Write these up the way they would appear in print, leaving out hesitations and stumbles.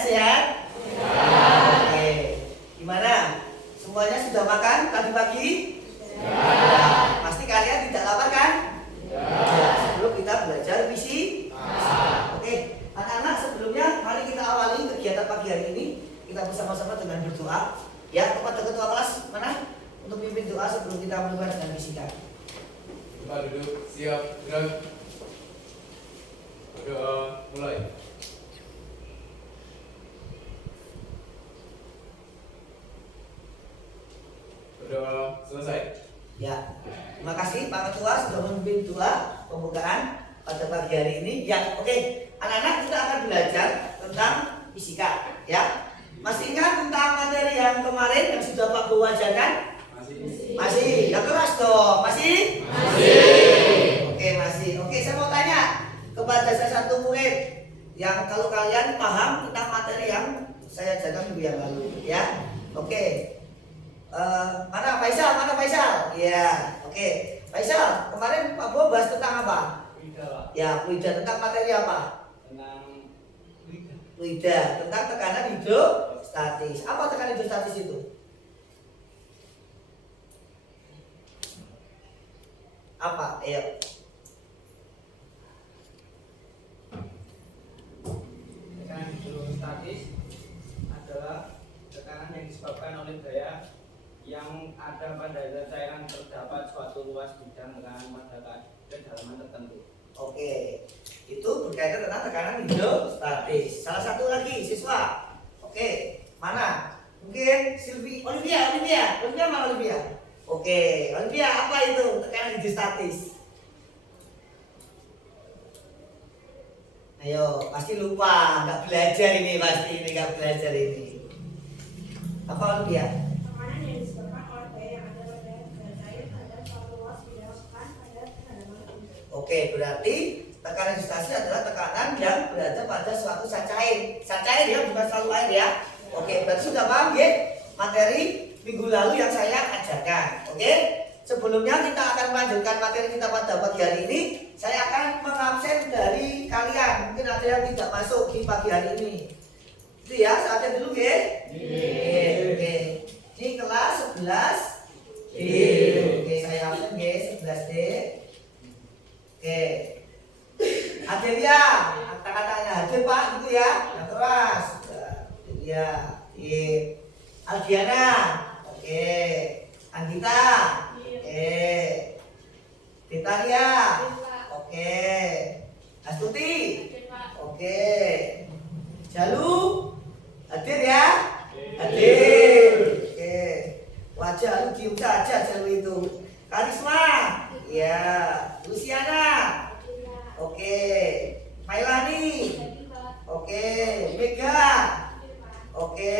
sehat? Oke. Gimana? Semuanya sudah makan tadi pagi? Ya. Pasti kalian tidak lapar kan? Ya. Sebelum kita belajar misi. Oke. Anak-anak, sebelumnya mari kita awali kegiatan pagi hari ini. Kita bersama-sama dengan berdoa. Ya, kepada ketua kelas mana? Untuk pimpin doa sebelum kita mulai dengan fisika. Kita duduk, siap, gerak. Berdoa, mulai. Berdoa, selesai. Ya, terima kasih Pak Ketua sudah memimpin doa pembukaan pada pagi hari ini. Ya, oke. Anak-anak kita akan belajar tentang fisika. Ya, masih ingat tentang materi yang kemarin yang sudah Pak Bu ajarkan? Masih. Ya keras dong. Masih? Oke, masih. Oke, saya mau tanya kepada salah satu murid yang kalau kalian paham tentang materi yang saya ajarkan minggu yang lalu, ya. Oke. Mana Faisal? Mana Faisal? Ya, oke. Faisal, kemarin Pak Bo bahas tentang apa? Fluida. Ya, fluida. Tentang materi apa? Tentang Fluida. Tentang tekanan hidrostatis. Apa tekanan hidrostatis itu? Apa? Ayo. Tekanan hidrostatis adalah tekanan yang disebabkan oleh gaya yang ada pada cairan terdapat suatu ruas bidang dengan pada kedalaman tertentu. Oke. Itu berkaitan tentang tekanan hidrostatis. Salah satu lagi siswa. Oke. Mana? Mungkin Olivia mana Olivia? Oke, Olivia, apa itu tekanan hidrostatis? Ayo, pasti lupa, nggak belajar ini pasti ini nggak belajar ini. Apa Olivia? Tekanan yang disebabkan oleh gaya yang ada pada cair terhadap suatu ruas bidang pada kedalaman tertentu. Oke, berarti tekanan hidrostatis adalah tekanan yang berada pada suatu zat cair. Zat cair ya, bukan selalu air ya. Oke, berarti sudah paham ya materi minggu lalu yang saya ajarkan. Oke, sebelumnya kita akan melanjutkan materi kita pada pagi hari ini. Saya akan mengabsen dari kalian. Mungkin ada yang tidak masuk di pagi hari ini. Itu ya, saatnya dulu ya. Oke. Ini kelas 11 D. Oke, saya absen ya 11 D. Oke. Adelia, kata-katanya hadir Pak, gitu ya. Yang keras. Adelia. Aldiana. Oke. Andita. Oke. Vitalia. Oke. Astuti. Oke. Jalu. Hadir ya? Hadir. Oke. Wajah lu diem saja Jalu itu. Karisma. Ya. Luciana. Oke. Mailani. Oke. Mega. Oke.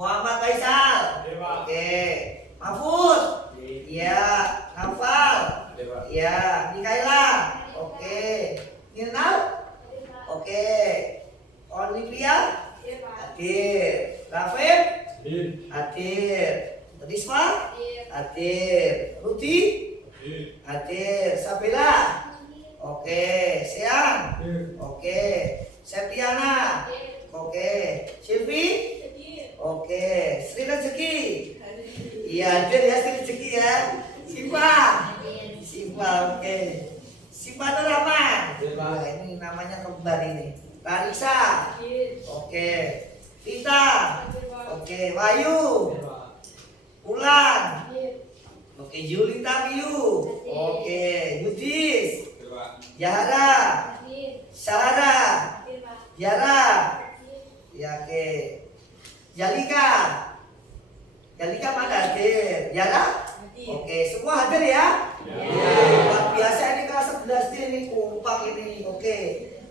Muhammad Faisal. Oke. Mahfud. Iya. Naufal. Iya. Mikaela. Oke. Nirnal. Oke. Olivia. Hadir. Rafif. Hadir. Risma. Hadir. Rudi. Hadir. Sabila. Oke. Sean. Oke. Septiana. Oke. Silvi. Oke. Sri Rezeki. Iya, hadir ya Sri Rezeki ya. Siva. Oke. Siva Rahman. Nah, ini namanya kembar ini. Larissa. Oke. Vita. Oke. Wahyu. Ulan. Oke. Yulita Biu. Oke. Yudis. Yahara. Sarah. Yara. Ya, oke. Jalika. Jalika mana hadir? Yara? Oke, semua hadir ya? Luar biasa ini kelas 11 D ini kompak ini. Oke.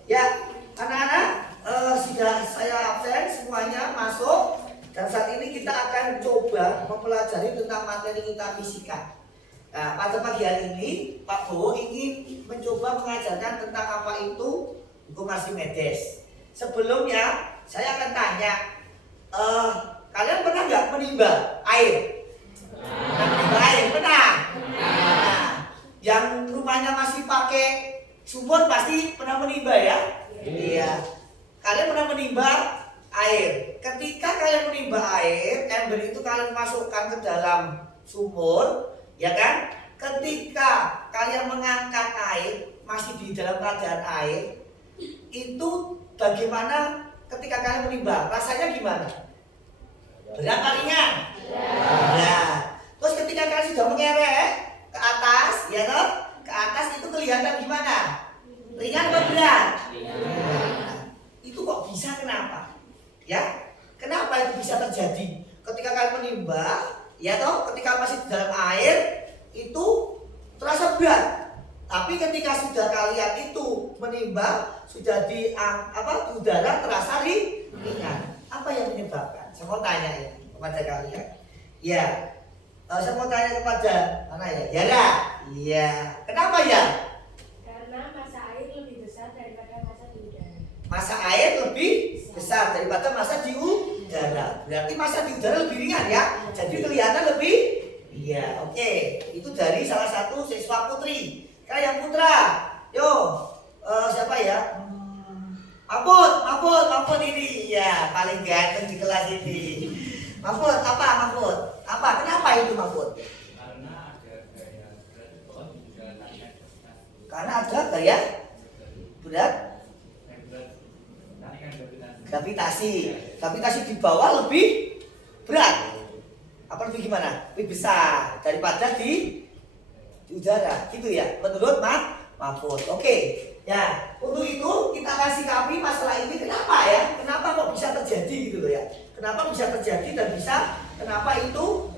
Ya, anak-anak sudah saya absen semuanya masuk dan saat ini kita akan coba mempelajari tentang materi kita fisika. Nah, pada pagi hari ini Pak Bowo ingin mencoba mengajarkan tentang apa itu hukum Archimedes. Sebelumnya saya akan tanya, kalian pernah nggak menimba air? Menimba air pernah? Nah, yang rumahnya masih pakai sumur pasti pernah menimba ya? Iya. kalian pernah menimba air. Ketika kalian menimba air, ember itu kalian masukkan ke dalam sumur, ya kan? Ketika kalian mengangkat air, masih di dalam keadaan air, itu bagaimana ketika kalian menimba? Rasanya gimana? Berat apa ringan? Berat. Terus ketika kalian sudah mengerek ke atas, ya toh? Ke atas itu kelihatan gimana? Ringan atau berat? Itu kok bisa, kenapa? Ya, kenapa itu bisa terjadi? Ketika kalian menimba, ya toh, ketika masih di dalam air itu terasa berat. Tapi ketika sudah kalian itu menimba, sudah di udara terasa ringan. Apa yang menyebabkan? Saya mau tanya ya kepada kalian. Ya, saya mau tanya kepada mana ya? Yara. Iya. Kenapa ya? Karena massa air lebih besar daripada massa di udara. Massa air lebih besar daripada massa di udara. Berarti massa di udara lebih ringan ya. Jadi kelihatan lebih. Iya, oke. Itu dari salah satu siswa putri. Sekarang yang putra. Yo, siapa ya? Mahfud ini. Ya, paling ganteng di kelas ini. Mahfud, apa Mahfud? Apa? Kenapa itu Mahfud? Karena ada gaya berat juga tarikan Karena ada gaya berat gravitasi. Gravitasi di bawah lebih berat. Apa lebih gimana? Lebih besar daripada di udara, gitu ya? Menurut Mahfud. Oke. Ya, untuk itu kita kasih kami masalah ini kenapa ya? Kenapa kok bisa terjadi gitu loh ya? Kenapa bisa terjadi dan kenapa itu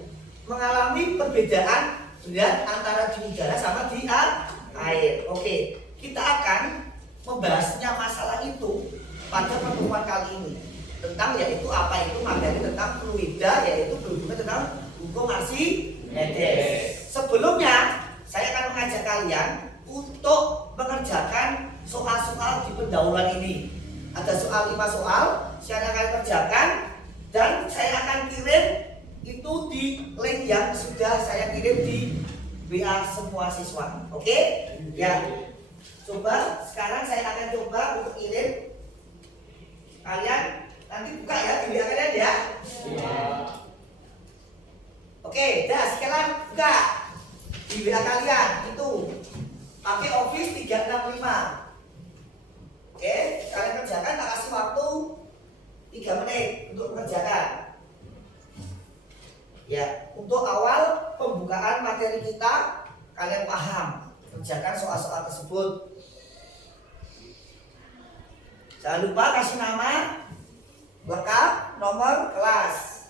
mengalami perbedaan berat antara di udara sama di air. Oke, kita akan membahasnya masalah itu pada pertemuan kali ini tentang yaitu apa itu materi tentang fluida, yaitu berhubungan tentang hukum Archimedes. Sebelumnya saya akan mengajak kalian untuk mengerjakan soal-soal di pendahuluan ini. Ada soal 5 soal, saya akan kerjakan dan saya akan kirim itu di link yang sudah saya kirim di WA semua siswa. Oke? Ya. Coba sekarang saya akan coba untuk kirim. Kalian nanti buka ya di WA kalian ya. Oke, dah sekarang buka di WA kalian itu pakai Office 365. Oke, kalian kerjakan, tak kasih waktu 3 menit untuk mengerjakan. Ya, untuk awal pembukaan materi kita kalian paham, kerjakan soal-soal tersebut. Jangan lupa kasih nama lengkap, nomor kelas.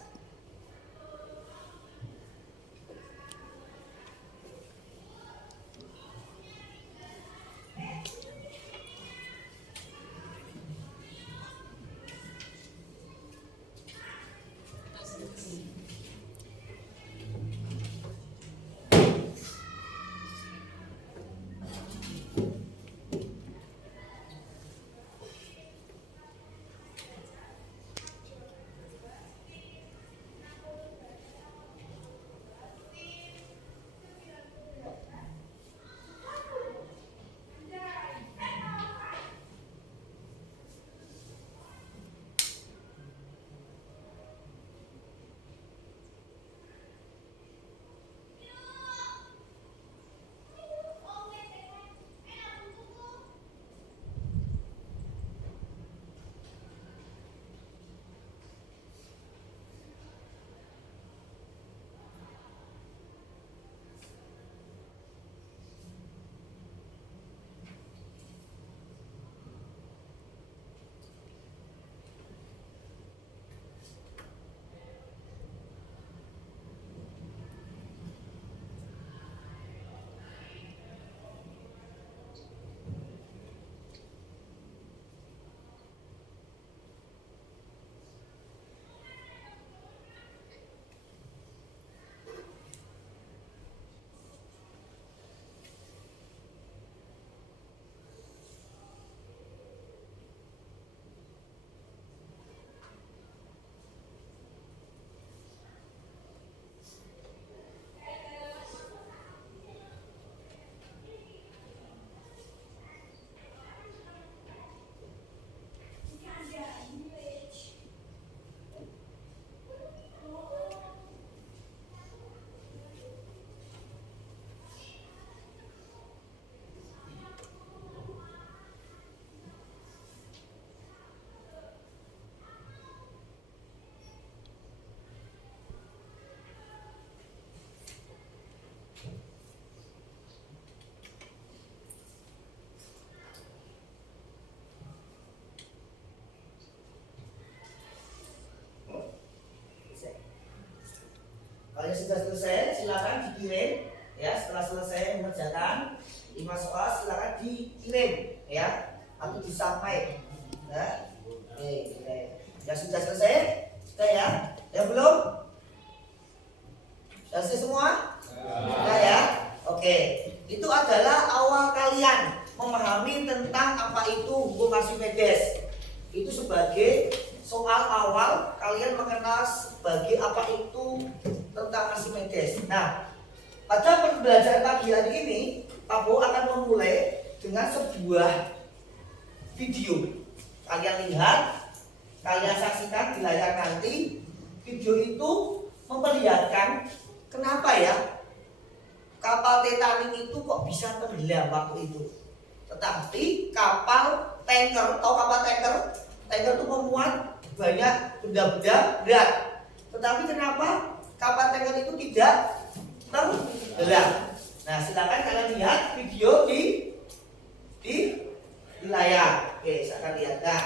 Kalau sudah selesai, silakan dikirim. Ya, setelah selesai mengerjakan 5 soal, silakan dikirim, ya, atau disampaikan. Ya, oke. Ya sudah selesai, sudah ya? Ya belum? Sudah selesai semua? Sudah ya? Oke. Itu adalah awal kalian memahami tentang apa itu hukum Archimedes. Itu sebagai soal awal kalian mengenal sebagai apa itu tentang Archimedes. Nah, pada pembelajaran pagi hari ini, Pak Bo akan memulai dengan sebuah video. Kalian lihat, kalian saksikan di layar nanti. Video itu memperlihatkan kenapa ya kapal Titanic itu kok bisa tenggelam waktu itu. Tetapi kapal tanker, tahu kapal tanker? Tanker itu memuat banyak benda-benda berat. Tetapi kenapa kapal tanker itu tidak tenggelam? Nah, silakan kalian lihat video di layar. Oke, silakan lihat. Nah,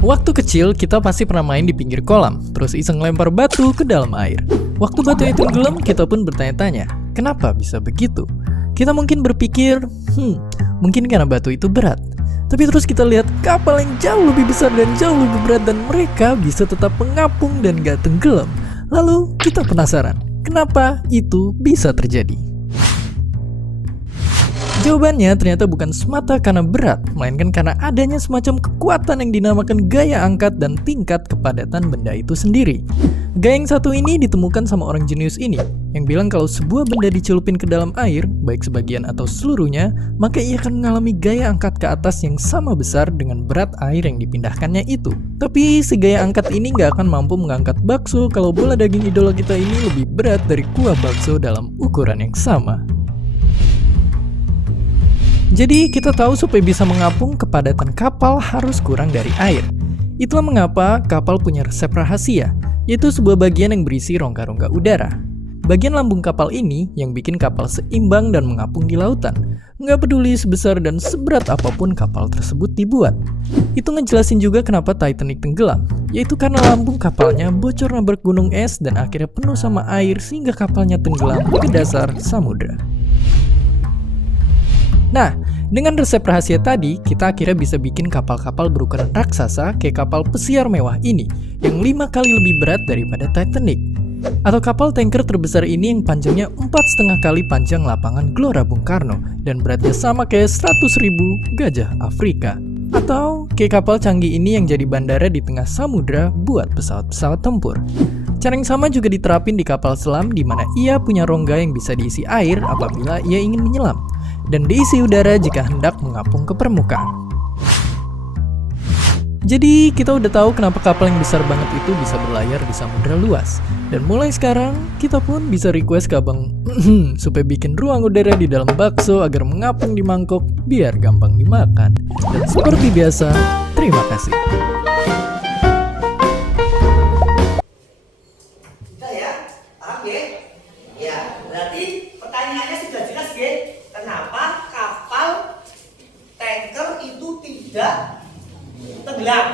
waktu kecil, kita pasti pernah main di pinggir kolam, terus iseng lempar batu ke dalam air. Waktu batunya tenggelam, kita pun bertanya-tanya, kenapa bisa begitu? Kita mungkin berpikir, mungkin karena batu itu berat. Tapi terus kita lihat kapal yang jauh lebih besar dan jauh lebih berat dan mereka bisa tetap mengapung dan gak tenggelam. Lalu kita penasaran, kenapa itu bisa terjadi? Jawabannya ternyata bukan semata karena berat, melainkan karena adanya semacam kekuatan yang dinamakan gaya angkat dan tingkat kepadatan benda itu sendiri. Gaya yang satu ini ditemukan sama orang jenius ini, yang bilang kalau sebuah benda dicelupin ke dalam air, baik sebagian atau seluruhnya, maka ia akan mengalami gaya angkat ke atas yang sama besar dengan berat air yang dipindahkannya itu. Tapi si gaya angkat ini nggak akan mampu mengangkat bakso kalau bola daging idola kita ini lebih berat dari kuah bakso dalam ukuran yang sama. Jadi kita tahu supaya bisa mengapung kepadatan kapal harus kurang dari air. Itulah mengapa kapal punya resep rahasia, yaitu sebuah bagian yang berisi rongga-rongga udara. Bagian lambung kapal ini yang bikin kapal seimbang dan mengapung di lautan. Nggak peduli sebesar dan seberat apapun kapal tersebut dibuat. Itu ngejelasin juga kenapa Titanic tenggelam, yaitu karena lambung kapalnya bocor nabrak gunung es dan akhirnya penuh sama air sehingga kapalnya tenggelam ke dasar samudra. Nah, dengan resep rahasia tadi, kita akhirnya bisa bikin kapal-kapal berukuran raksasa kayak kapal pesiar mewah ini, yang 5 kali lebih berat daripada Titanic. Atau kapal tanker terbesar ini yang panjangnya 4,5 kali panjang lapangan Gelora Bung Karno, dan beratnya sama kayak 100.000 gajah Afrika. Atau kayak kapal canggih ini yang jadi bandara di tengah samudra buat pesawat-pesawat tempur. Cara yang sama juga diterapin di kapal selam di mana ia punya rongga yang bisa diisi air apabila ia ingin menyelam, dan diisi udara jika hendak mengapung ke permukaan. Jadi kita udah tahu kenapa kapal yang besar banget itu bisa berlayar di samudra luas. Dan mulai sekarang kita pun bisa request ke abang supaya bikin ruang udara di dalam bakso agar mengapung di mangkok biar gampang dimakan. Dan seperti biasa, terima kasih. sudah ya? Paham ya? Ya, berarti pertanyaannya sudah jelas ya? Kenapa kapal tanker itu tidak tenggelam?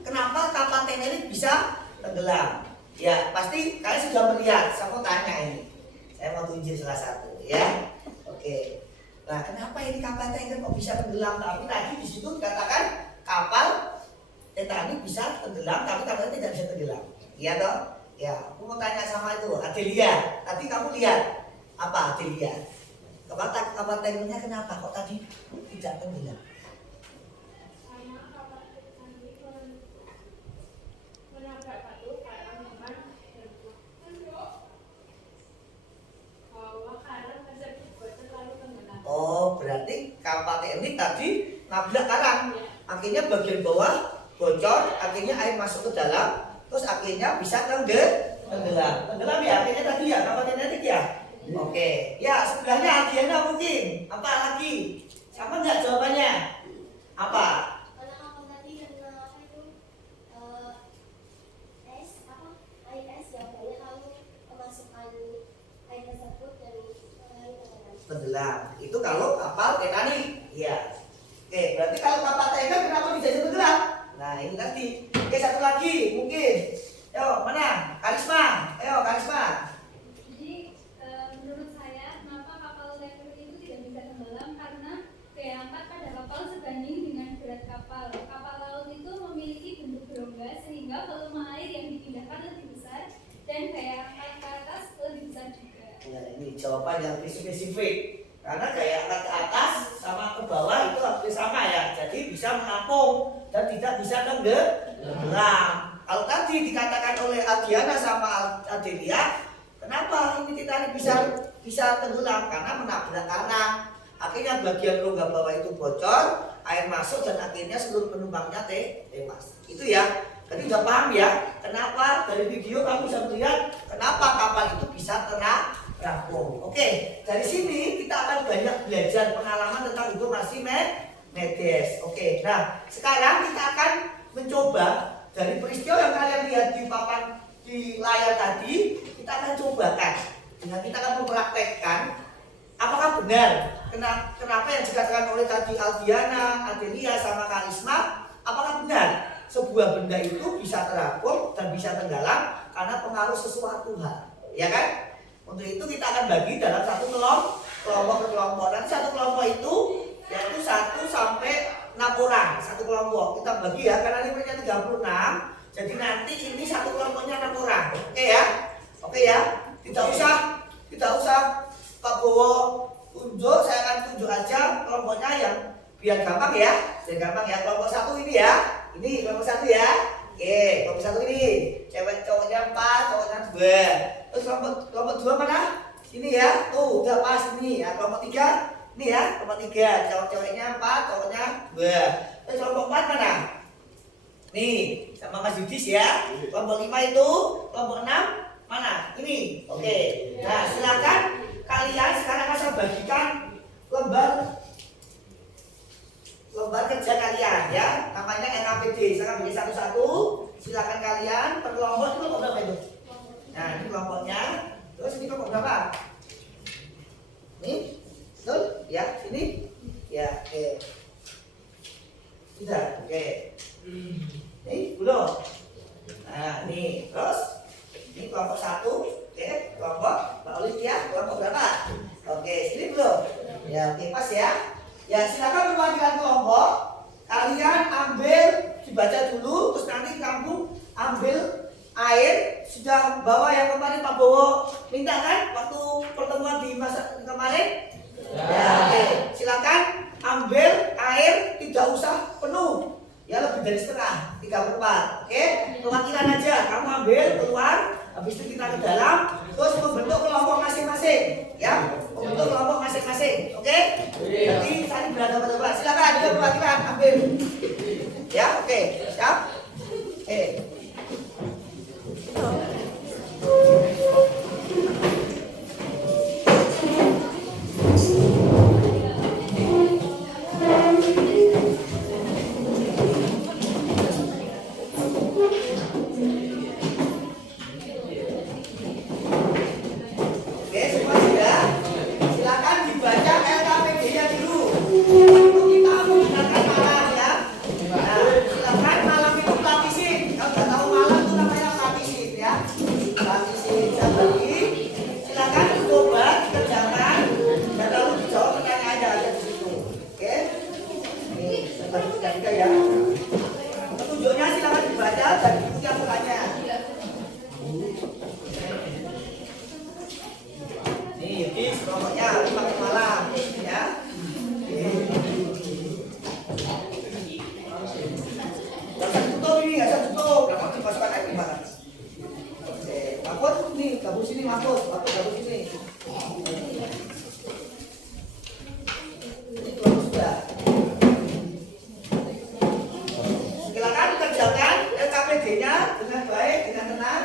Kenapa kapal tanker ini bisa tenggelam? Ya, pasti kalian sudah melihat. Saya mau tanya ini. Saya mau tunjuk salah satu, ya. Oke. Nah, kenapa ini kapal tanker kok bisa tenggelam? Tapi tadi di situ dikatakan kapal Titanic bisa tenggelam, tapi kapalnya tidak bisa tenggelam. Iya toh? Ya, aku mau tanya sama itu Adelia. Tadi kamu lihat apa Adelia? Kapal tankernya kenapa kok tadi tidak tenggelam? Karena kapal Titanic menabrak batu karena memang bahwa karang tersebut terlalu tenggelam. Oh, berarti kapal Titanic tadi nabrak karang. Akhirnya bagian bawah bocor, akhirnya air masuk ke dalam, terus akhirnya bisa tenggelam. Tenggelam ya akhirnya tadi ya kapal Titanic ya. Oke, ya sebelahnya Adiana mungkin apa lagi? tenggelam. Itu kalau kapal Titanic. Ya. Oke, berarti kalau kapal tanker kenapa bisa tenggelam? Nah, ini nanti. Oke, satu lagi mungkin. Ayo, mana? Karisma. Ayo, Karisma. Jadi menurut saya kenapa kapal tanker itu tidak bisa tenggelam karena daya angkat pada kapal sebanding dengan berat kapal. Kapal laut itu memiliki bentuk berongga sehingga volume air yang dipindahkan lebih besar dan daya angkat ke atas lebih besar juga. Ya, ini jawaban yang lebih spesifik. Karena daya angkat ke atas sama ke bawah itu hampir sama ya. Jadi bisa menampung dan tidak bisa tenggelam. Kalau tadi dikatakan oleh Adriana sama Adelia, kenapa ini Titanic bisa tenggelam? Karena menabrak karang. Akhirnya bagian rongga bawah itu bocor, air masuk dan akhirnya seluruh penumpangnya tewas. Itu ya. Jadi udah paham ya? Kenapa dari video kamu bisa melihat kenapa kapal itu bisa terapung. Oke, dari sini kita akan banyak belajar pengalaman tentang informasi medis. Oke, nah sekarang kita akan mencoba dari peristiwa yang kalian lihat di papan di layar tadi, kita akan cobakan dengan kita akan mempraktekkan apakah benar kenapa yang dikatakan oleh tadi Aldiana, Adelia sama Karisma, apakah benar sebuah benda itu bisa terapung dan bisa tenggelam karena pengaruh sesuatu hal, ya kan? Untuk itu kita akan bagi dalam satu kelompok ke kelompok. Nanti satu kelompok itu yaitu 1 sampai 6 orang satu kelompok. Kita bagi ya karena ini punya 36. Jadi nanti ini satu kelompoknya 6 orang. Oke ya? Oke ya? Tidak usah Pak Bowo tunjuk, saya akan tunjuk aja kelompoknya yang biar gampang ya. Biar gampang ya. Kelompok 1 ini ya. Ini kelompok 1 ya. Oke, kelompok 1 ini. Cewek cowoknya 4, cowoknya 2. Terus kelompok 2 mana? Ini ya. Tuh, udah pas ini. Ya, kelompok 3 ini ya, kelompok 3. Cewek-ceweknya 4, cowoknya 2. Terus kelompok 4 mana? Nih, sama Mas Yudis ya. Kelompok 5 itu, kelompok 6 mana? Ini. Oke. Nah, silakan kalian sekarang akan saya bagikan lembar kerja kalian ya. Namanya NAPD. Saya bagi satu-satu. Silakan kalian per kelompok itu kelompok berapa itu? Nah, ini kelompoknya. Terus ini kelompok berapa? Ini, betul? Ya, ini. Ya, oke. Sudah, oke. Ini belum. Nah, ini terus. Ini kelompok 1. Oke, kelompok Mbak Olivia. Kelompok berapa? Oke, sini belum. Ya, oke, pas ya. Ya, silakan perwakilan kelompok. Kalian ambil, dibaca dulu, terus nanti kamu ambil air. Sudah bawa yang kemarin Pak Bowo minta kan waktu pertemuan di masa kemarin? Ya, oke. Silakan ambil air, tidak usah penuh. Ya, lebih dari setengah, 3/4. Oke, perwakilan aja. Kamu ambil keluar, habis itu kita ke dalam, terus membentuk kelompok masing-masing. Ya, membentuk kelompok masing-masing. Oke? Jadi saling berhadapan-hadapan. Silakan juga perwakilan ambil. Ya, oke. Siap? Oke. Petunjuknya silakan dibaca dan diikuti aturannya. Nih, Yudis, kelompoknya pakai malam, ya. Gak usah tutup ini, gak usah tutup. Kamu dimasukkan aja gimana? Oke, Mahfud nih, gabung sini Mahfud, gabung sini. Ini kelompok sudah. Silakan kerjakan LKPD-nya dengan baik, dengan tenang.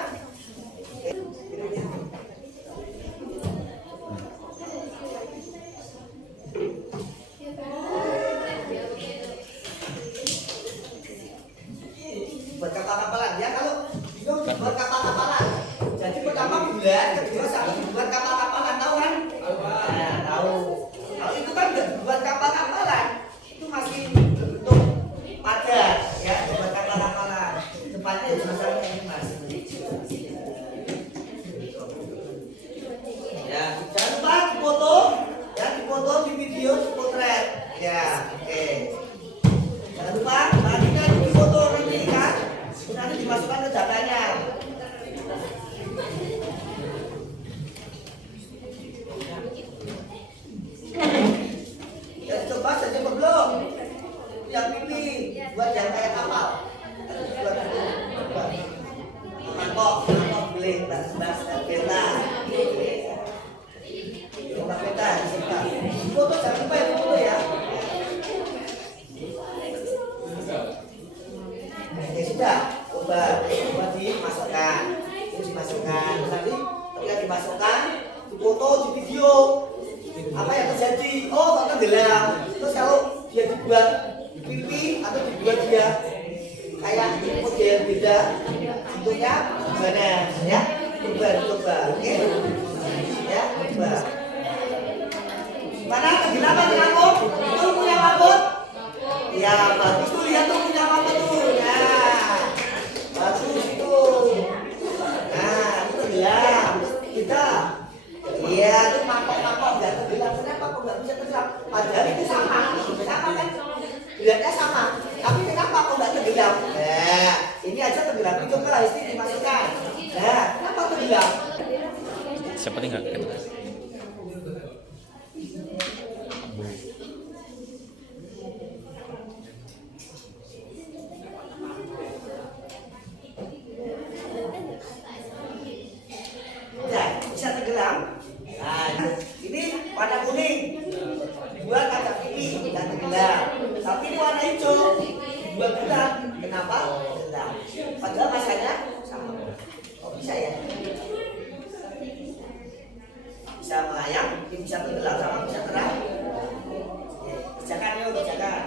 foto, di video, apa yang terjadi? Oh, kok tenggelam. Terus kalau dia dibuat pipi atau dibuat dia kayak model beda, bentuknya gimana? Ya, coba, oke? Ya, coba. Mana tenggelam ngaput? Itu punya ngaput? Ya, bagus tuh, lihat tuh punya ngaput tuh. Nah, bagus itu. Nah, itu tenggelam. Kita, iya, itu mangkok nggak tenggelam. Kenapa kok nggak bisa tenggelam? Padahal itu sama kan? Beratnya sama. Tapi kenapa kok nggak tenggelam? Nah, ini aja tenggelam. Coba lah istri dimasukkan. Nah, kenapa tenggelam? Siapa tinggal? Ya, bisa tenggelam. Nah, ini warna kuning. Buat kaca pipi dan tenggelam. Tapi ini warna hijau. Buat bulat. Kenapa? Tenggelam. Padahal masanya sama. Oh, bisa ya? Bisa melayang, bisa tenggelam, sama bisa terang. Oke, kerjakan yuk, kerjakan.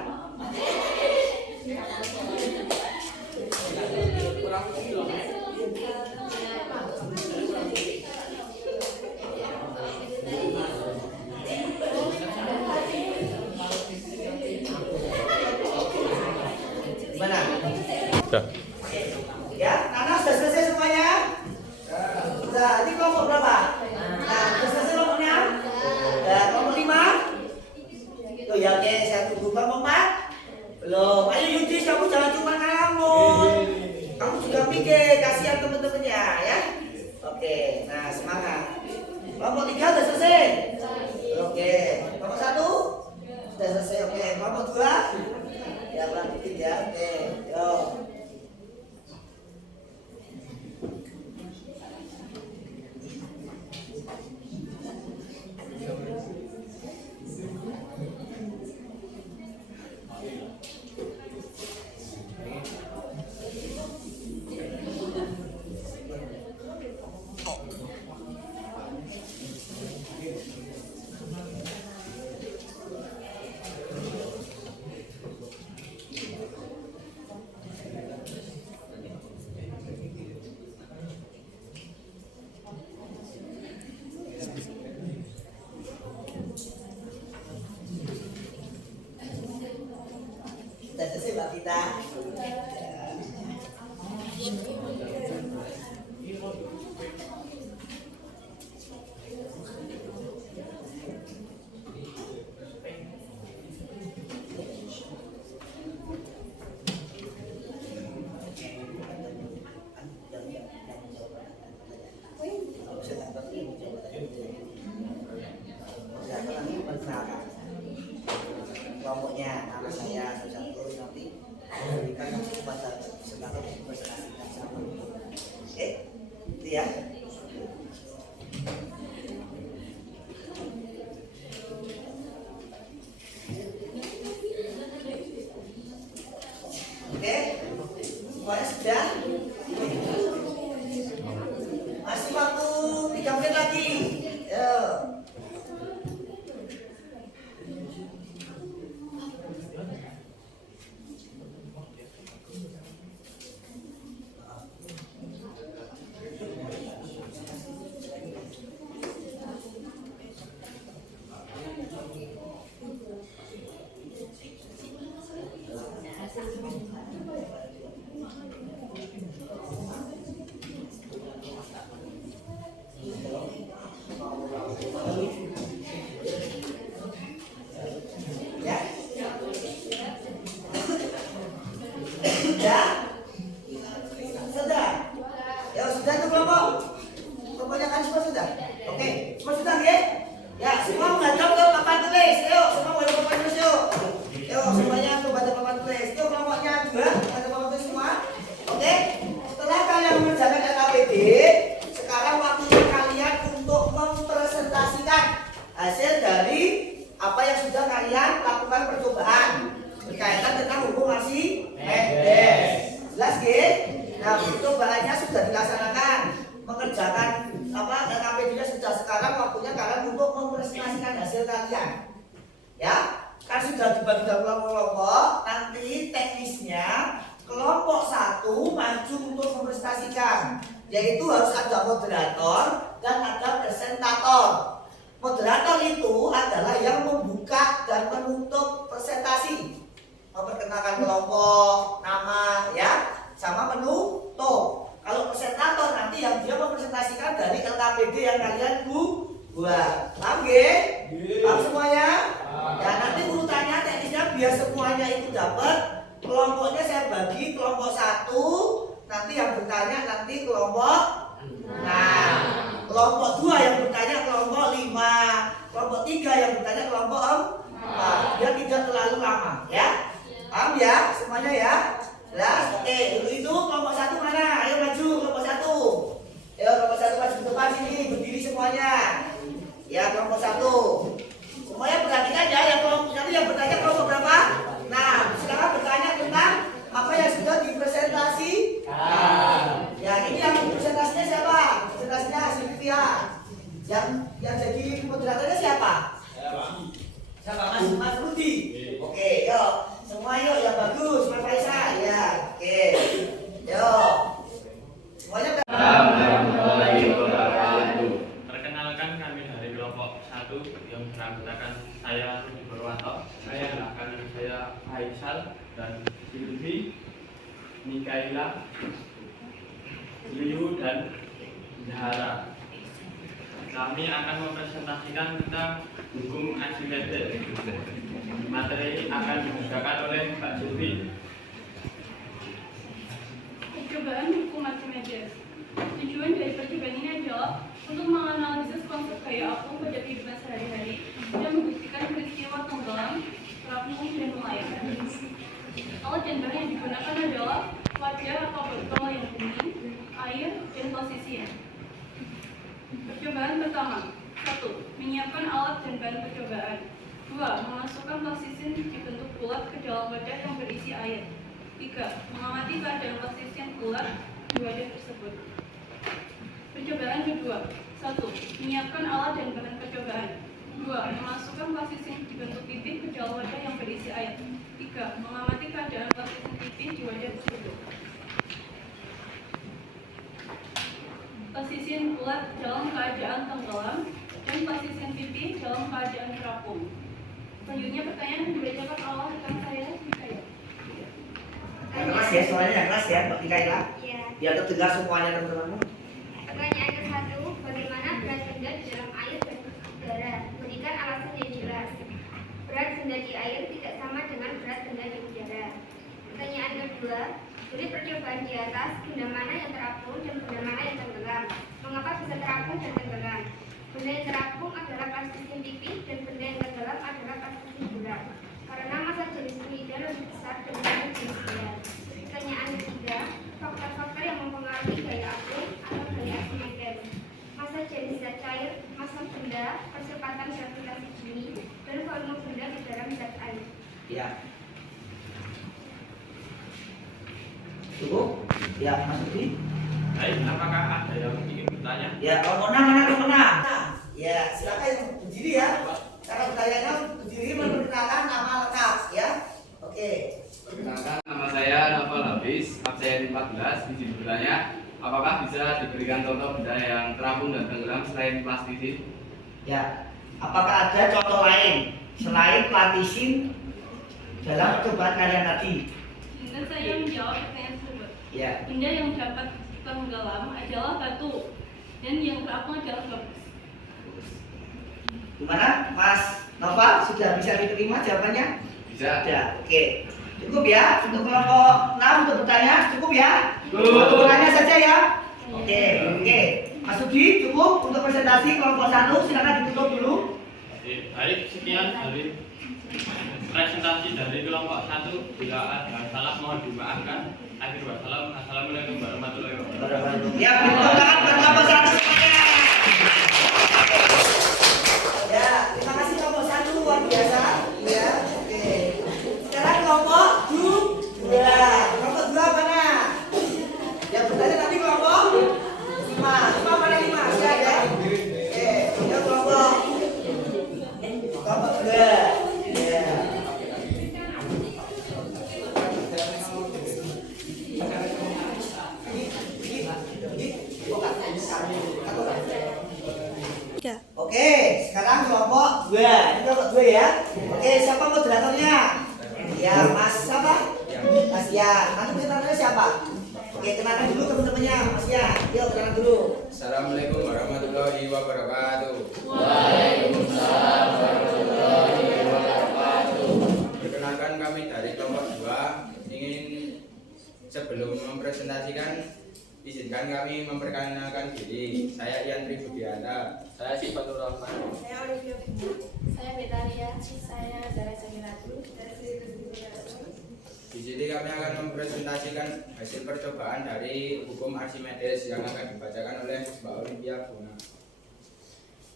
Gimana? Sudah. Ya, Nana sudah selesai semuanya? Sudah, ini kelompok berapa? Nah, sudah selesai kelompoknya? Dan kelompok 5? Tuh ya, oke, saya tunggu kelompok 4? Belum. Ayo Yudis, kamu jangan cuma ngelamun. Kamu juga mikir, kasihan teman-temannya ya. Oke, nah semangat. Kelompok 3 sudah selesai? Oke. Kelompok 1? Sudah selesai, oke. Kelompok 2? Ya, lanjutin ya, oke. Yuk. Sudah selesai Mbak Vita. Kelompoknya nama saya satu nanti berikan kepada saudara untuk presentasikan sama. Oke, itu ya. Oke, semuanya sudah. Masih waktu 3 menit lagi. Yuk. hasil dari apa yang sudah kalian lakukan percobaan berkaitan tentang hukum Archimedes. Jelas ya? Nah, percobaannya sudah dilaksanakan, mengerjakan apa LKPD-nya sudah sekarang waktunya kalian untuk mempresentasikan hasil kalian. Ya, kan sudah dibagi dalam kelompok-kelompok. Nanti teknisnya kelompok 1 maju untuk mempresentasikan, yaitu harus ada moderator dan ada presentator. Moderator itu adalah yang membuka dan menutup presentasi, memperkenalkan kelompok, nama, ya, sama menutup. Kalau presentator nanti yang dia mempresentasikan dari LKPD yang kalian buat. Paham nggih? Paham semuanya? Ya, nanti urutannya teknisnya biar semuanya itu dapat. Kelompoknya saya bagi kelompok 1, nanti yang bertanya nanti kelompok 6. Kelompok 2 yang bertanya kelompok 5. Kelompok 3 yang bertanya kelompok 4. Biar tidak terlalu lama, ya. Paham ya semuanya ya? Jelas? Oke, dulu itu kelompok 1 mana? Ayo maju kelompok 1. Ayo kelompok 1 maju ke depan sini, berdiri semuanya. Ya, kelompok 1. Semuanya perhatikan ya, yang kelompok 1 yang bertanya kelompok berapa? Nah, silakan bertanya tentang apa yang sudah dipresentasikan. Ya, ini yang presentasinya siapa? Presentasinya Sylvia. Yang jadi moderatornya siapa? Siapa? Mas Rudi. Oke, yuk. Semua yuk, ya bagus, Mas Faisal. Ya, oke. Yuk. Semuanya Perkenalkan, kami dari kelompok 1 yang beranggotakan saya Rudi Purwanto, saya Faisal dan Silvi, Mikaela, Liu dan Zahara. Kami akan mempresentasikan tentang hukum Archimedes. Materi akan dibacakan oleh Mbak Silvi. Percobaan hukum Archimedes. Tujuan dari percobaan ini adalah untuk menganalisis konsep gaya apung pada kehidupan sehari-hari dan membuktikan peristiwa tenggelam, terapung, dan melayang. Alat dan bahan yang digunakan adalah wadah atau botol yang dingin, air, dan posisinya. Percobaan pertama. 1. Menyiapkan alat dan bahan percobaan. 2. Memasukkan plasisin dibentuk bulat ke dalam wadah yang berisi air. 3. Mengamati keadaan plasisin bulat di wadah tersebut. Percobaan kedua. 1. Menyiapkan alat dan bahan percobaan. 2. Memasukkan plasisin dibentuk pipih ke dalam wadah yang berisi air. 3. Mengamati keadaan plasisin pipih di wadah tersebut. Plasisin bulat dalam keadaan tenggelam dan plasisin pipih dalam keadaan terapung. Selanjutnya pertanyaan yang dibacakan oleh rekan saya, Mikaela. yang keras ya, soalnya yang keras ya, Mbak Mikaela. Ya. Biar terdengar semuanya teman-teman. Pertanyaan ke-1, bagaimana berat benda di dalam air dan udara? Berikan alasan yang jelas. Berat benda di air tidak sama dengan berat benda di udara. Pertanyaan kedua, beri percobaan di atas benda mana yang terapung dan benda mana yang tenggelam. Mengapa bisa terapung dan tenggelam? Benda yang terapung adalah plasisin pipih dan benda yang tenggelam adalah plasisin bulat. Karena massa jenis fluida lebih besar daripada jenis bulat. Pertanyaan ketiga, faktor-faktor yang mempengaruhi gaya apung atau gaya Archimedes. Massa jenis zat cair, massa benda, percepatan gravitasi bumi, dan volume benda di dalam zat air. Ya. Cukup? Ya, Mas Rudi. Baik, apakah ada yang ingin bertanya? Ya, kelompok 6 mana kelompok 6? Ya, silakan yang berdiri ya. Cara bertanya berdiri memperkenalkan nama lengkap ya. Oke. Perkenalkan, nama saya Novel Habis, absen 14. Izin bertanya, apakah bisa diberikan contoh benda yang terapung dan tenggelam selain plastisin? Ya, apakah ada contoh lain selain platisin dalam percobaan kalian tadi? Dan saya menjawab pertanyaan tersebut. Ya. Benda yang dapat tenggelam adalah batu dan yang terapung adalah gabus. Gimana, Mas Nova? Sudah bisa diterima jawabannya? Bisa. Ada. Oke. Cukup ya untuk kelompok 6 untuk bertanya. Cukup ya? Cukup. Untuk bertanya saja ya. Oke. Mas Rudi, cukup untuk presentasi kelompok 1. Silakan ditutup dulu. Oke, baik, sekian dari presentasi dari kelompok 1. Bila ada salah mohon dimaafkan. Akhir wassalam. Assalamualaikum warahmatullahi wabarakatuh. Ya, tepuk tangan buat kelompok 1 semuanya. Ya, terima kasih kelompok 1 luar biasa. Ya, oke. Sekarang kelompok 2. Kelompok 2 mana? Yang bertanya nanti kelompok 5. 5 mana 5? Siap ya. Oke, yang kelompok 3. Oke, sekarang kelompok 2. Ini kelompok 2 ya. Oke, siapa moderatornya? Ya, Mas siapa? Mas Yan. Nanti moderatornya siapa? Oke, kenalkan dulu teman-temannya, Mas Yan. Yuk, kenalkan dulu. Assalamualaikum warahmatullahi wabarakatuh. Waalaikumsalam warahmatullahi wabarakatuh. Perkenalkan kami dari kelompok 2 ingin sebelum mempresentasikan izinkan kami memperkenalkan diri. Saya Ian Tribudianta. Saya Sifatul Rahman. Saya Olivia Bima. Saya Betaria, saya Zara Jamilatu. Di sini kami akan mempresentasikan hasil percobaan dari hukum Archimedes yang akan dibacakan oleh Mbak Olivia Bima.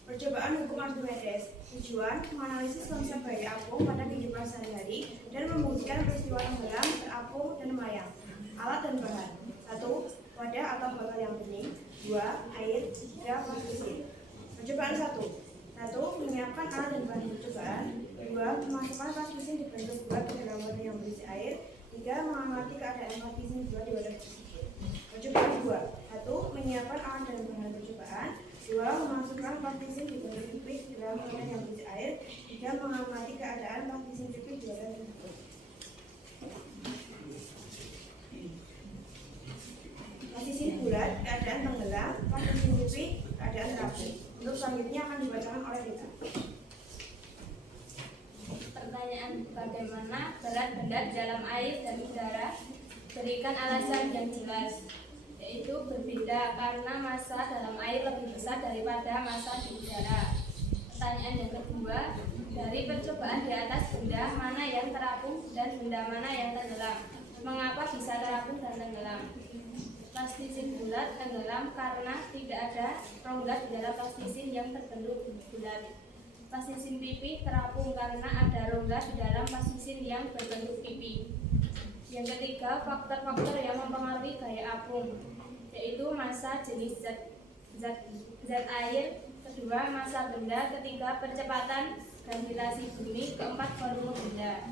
Percobaan hukum Archimedes. Tujuan menganalisis konsep bayi apung pada kehidupan sehari-hari dan membuktikan peristiwa tenggelam, terapung, dan melayang. Alat dan bahan. 1. Wadah atau botol yang bening. 2. Air. 3. Plastik. Percobaan 1. 1. Menyiapkan alat dan bahan percobaan. 2. Memasukkan plastik dibentuk bulat ke dalam wadah yang berisi air. 3. Mengamati keadaan plastik bulat di wadah tersebut. Percobaan 2. 1. Menyiapkan alat dan bahan percobaan. 2. Memasukkan plastik dibentuk tipis ke dalam wadah yang berisi air. 3. Mengamati keadaan plastik tipis di wadah tersebut. Plastik bulat, keadaan tenggelam, plastik tipis, keadaan rapi. Untuk selanjutnya akan dibacakan oleh Rita. Pertanyaan: bagaimana berat benda dalam air dan udara? Berikan alasan yang jelas, yaitu berbeda karena massa dalam air lebih besar daripada massa di udara. Pertanyaan yang kedua: dari percobaan di atas, benda mana yang terapung dan benda mana yang tenggelam? Mengapa bisa terapung dan tenggelam? Plastisin bulat tenggelam karena tidak ada rongga di dalam plastisin yang terbentuk bulat. Plastisin pipi terapung karena ada rongga di dalam plastisin yang berbentuk pipi. Yang ketiga, faktor-faktor yang mempengaruhi gaya apung, yaitu massa jenis zat air. Kedua, massa benda. Ketiga, percepatan gravitasi bumi. Keempat, volume benda.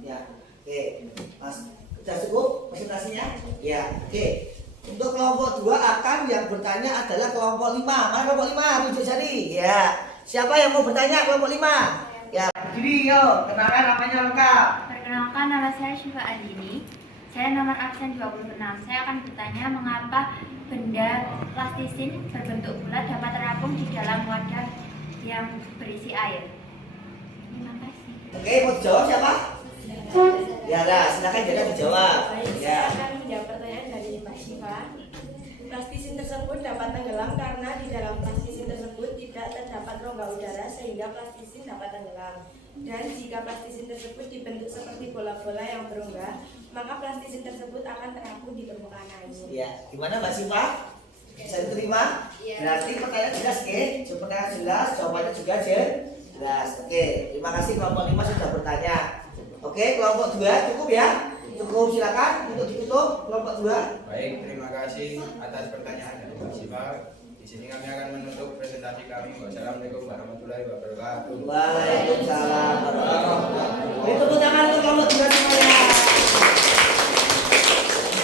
Ya, oke. Mas, sudah cukup presentasinya? Ya, oke. Untuk kelompok 2 akan yang bertanya adalah kelompok 5. Mana kelompok 5? Tunjuk jari. Ya. Siapa yang mau bertanya kelompok 5? Ya, berdiri yuk. Kenalkan namanya lengkap. Perkenalkan, nama saya Syifa Andini. Saya nomor absen 26. Saya akan bertanya mengapa benda plastisin berbentuk bulat dapat terapung di dalam wadah yang berisi air. Terima kasih. Oke, mau dijawab siapa? Ya lah, silakan jangan dijawab. Baik, Ya. saya akan menjawab pertanyaan dari Mbak Syifa. Plastisin tersebut dapat tenggelam karena di dalam plastisin tersebut tidak terdapat rongga udara sehingga plastisin dapat tenggelam. Dan jika plastisin tersebut dibentuk seperti bola-bola yang berongga, maka plastisin tersebut akan terapung di permukaan air. Ya, gimana Mbak Syifa? Bisa diterima? Iya. Berarti pertanyaan jelas, oke? Pertanyaan jelas, jawabannya juga jelas. Oke, terima kasih kelompok 5 sudah bertanya. Oke, kelompok 2 cukup ya? Cukup, silakan untuk ditutup kelompok 2. Baik, terima kasih atas pertanyaan dari Mbak Syifa. Di sini kami akan menutup presentasi kami. Wassalamualaikum warahmatullahi wabarakatuh. Waalaikumsalam warahmatullahi wabarakatuh. Beri tepuk tangan untuk kelompok 2 semuanya.